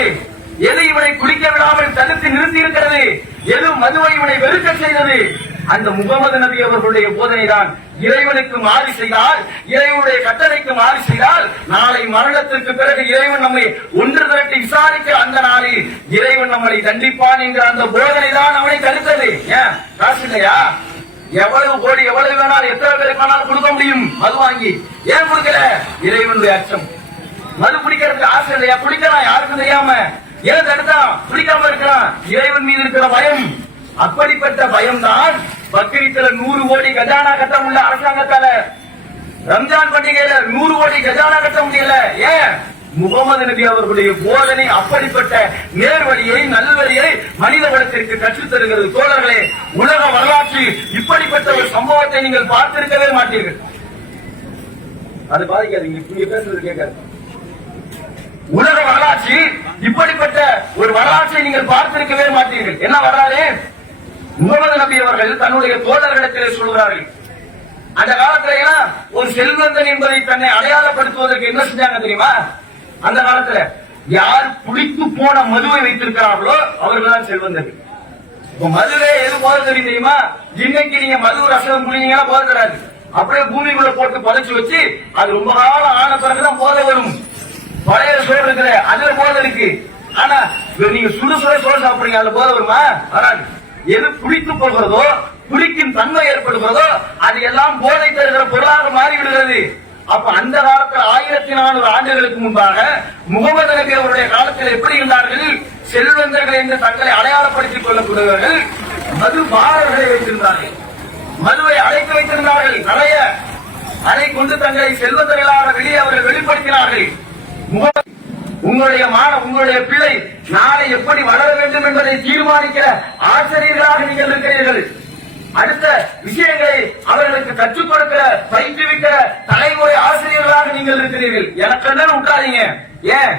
எது இவனை குடிக்க விடாமல் தடுத்து நிறுத்தி இருக்கிறது? எது மதுவை இவனை வெறுக்க செய்தது? அந்த முகமது நபி அவர்களுடைய போதனை தான். இறைவனுக்கு மாறி செய்தால், இறைவனுடைய கட்டளைக்கு மாறி செய்தால், நாளை மரணத்திற்கு பிறகு இறைவன் நம்மை ஒன்று திரட்டி விசாரிக்க அந்த நாளில் இறைவன் நம்மளை தண்டிப்பான் என்கிற அந்த போதனை தான் அவனை தடுத்தது. ஏன்? காசு இல்லையா? எவ்வளவு கோடி எவ்வளவு வேணாலும் எத்தனை பேருக்கு வேணாலும் கொடுக்க முடியும் மது வாங்கி. ஏன் கொடுக்கல? இறைவனுடைய அச்சம். மது குடிக்கிறதுக்கு ஆசை இல்லையா? குடிக்கலாம், யாருக்கும் தெரியாம. ஏன் தடுத்தான்? பிடிக்காம இருக்கிறான். இறைவன் மீது இருக்கிற பயம். அப்படிப்பட்ட பயம்தான் பக்ரீத்துல 100 கோடி கஜானா கட்ட முடியல அரசாங்கத்தால. ரம்ஜான் பண்டிகையில 100 கோடி கஜானா கட்ட முடியல. ஏன்? முகமது நபி அவர்களுடைய போதனை அப்படிப்பட்ட நேர்வழியை, நல்வழியை மனித குலத்திற்கு கற்றுத் தருகிறது. தோழர்களே, உலக வரலாற்றில் இப்படிப்பட்ட ஒரு சம்பவத்தை நீங்கள் பார்த்திருக்கவே மாட்டீர்கள். அது பாதிக்காதீங்க, நீங்க பேசுறது கேட்காது. உலக வரலாற்றில் இப்படிப்பட்ட ஒரு வரலாற்றை நீங்கள் பார்த்திருக்கவே மாட்டீர்கள். என்ன வரலாறு? முகமது நபி அவர்கள் தன்னுடைய தோழர்களிடத்திலே சொல்கிறார்கள், அந்த காலத்துல ஒரு செல்வந்தன் என்பதை தன்னை அடையாளப்படுத்துவதற்கு என்ன செஞ்சாங்க தெரியுமா? அந்த காலத்துல யார் புளித்து போன மதுவை வைத்திருக்கிறார்களோ அவர்கள் தான் செல்வந்தர்கள். இப்ப மதுவே எது போத தெரியுமா? இன்னைக்கு நீங்க மது ரசம் குடிங்கன்னா போத தராது. அப்படியே பூமிக்குள்ள போட்டு புதைச்சு வச்சு அது ரொம்ப காலம் ஆன பிறகுதான் போத வரும். பழைய சோறு இருக்கிற அதுல போத இருக்கு. ஆனா நீங்க சுடு சுட சோறு சாப்பிடுறீங்க, அதுல போத வருமா? வராது. எது புளித்து போகிறதோ, புளிக்கும் தன்மை ஏற்படுகிறதோ அது எல்லாம் போதை தருகிற பொருளாக மாறிவிடுகிறது. அப்ப அந்த காலத்தில் 1400 ஆண்டுகளுக்கு முன்பாக முகமது நபி அவருடைய காலத்தில் எப்படி இருந்தார்கள்? செல்வந்தர்கள் என்று தங்களை அடையாளப்படுத்திக் கொள்ளக்கூடியவர்கள் மது பாரர்களை வைத்திருந்தார்கள். மதுவை அழைத்து வைத்திருந்தார்கள். நிறைய அதை கொண்டு தங்களை செல்வந்தர்களாக வெளியே அவர்கள் வெளிப்படுத்தினார்கள். உங்களுடைய பிள்ளை நாளை எப்படி வளர வேண்டும் என்பதை தீர்மானிக்கிற ஆசிரியர்களாக நீங்கள் இருக்கிறீர்கள். அடுத்த விஷயங்களை அவர்களுக்கு கற்றுக் கொடுக்கிற, பயிற்றுவிக்கிற தலைமுறை ஆசிரியர்களாக நீங்கள் இருக்கிறீர்கள். எனக்கு என்ன விட்டாதீங்க. ஏன்?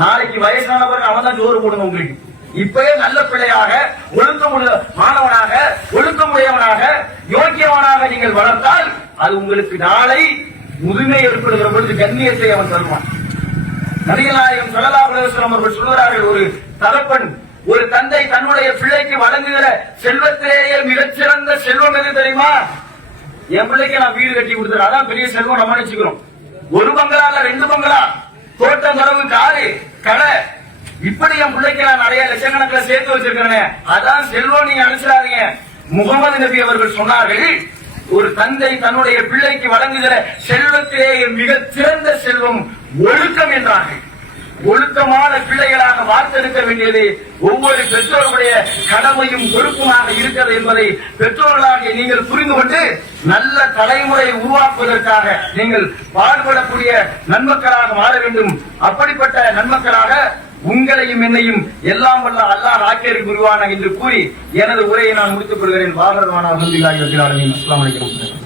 நாளைக்கு வயசானவர்கள் அவன் தான் ஜோறு போடுங்க. உங்களுக்கு இப்பவே நல்ல பிள்ளையாக, ஒழுக்கமுள்ள மாணவனாக, ஒழுக்கமுடையவனாக, யோக்கியவனாக நீங்கள் வளர்த்தால் அது உங்களுக்கு நாளை முதுமை ஏற்படுகிற பொழுது கண்ணியத்தை அவன் தருவான். நபிகள் நாயகம் ஸல்லல்லாஹு அலைஹி வஸல்லம் அவர்கள் சொல்கிறார்கள், ஒரு தகப்பன், ஒரு தந்தை தன்னுடைய பிள்ளைக்கு வழங்குகிற செல்வத்திலேயே மிகச்சிறந்த செல்வம் எது தெரியுமா? என் பிள்ளைக்கு நான் வீடு கட்டி கொடுத்துறேன், அதான் பெரிய செல்வம் நம்ம நினைச்சுக்கிறோம். ஒரு பங்களா இல்ல 2 பங்களா, தோட்டம், கதவு, காரு, கடை, இப்படி என் பிள்ளைக்கு நான் நிறைய லட்சக்கணக்கில் சேர்த்து வச்சிருக்கிறேன், அதான் செல்வம். நீங்க நினைச்சிடாதீங்க. முகமது நபி அவர்கள் சொன்னார்கள், ஒரு தந்தை தன்னுடைய பிள்ளைக்கு வழங்குகிற செல்வத்திலேயே மிகச் சிறந்த செல்வம் ஒழுக்கம் என்றார்கள். ஒழுக்கமான பிள்ளைகளாக வார்த்தெடுக்க வேண்டியது ஒவ்வொரு பெற்றோருடைய கடமையும் பொறுப்புமாக இருக்கிறது என்பதை பெற்றோர்களாக நீங்கள் புரிந்து கொண்டு நல்ல தலைமுறை உருவாக்குவதற்காக நீங்கள் பாடுபடக்கூடிய நன்மக்களாக மாற வேண்டும். அப்படிப்பட்ட நன்மக்களாக உங்களையும் என்னையும் எல்லாம் வல்ல அல்லாஹ் ஆக்கியருக்கு உருவான என்று கூறி எனது உரையை நான் முடித்துக் கொள்கிறேன். வாகரமான அல்ஹம்துலில்லாஹி ரப்பில் ஆலமீன். அஸ்ஸலாமு அலைக்கும்.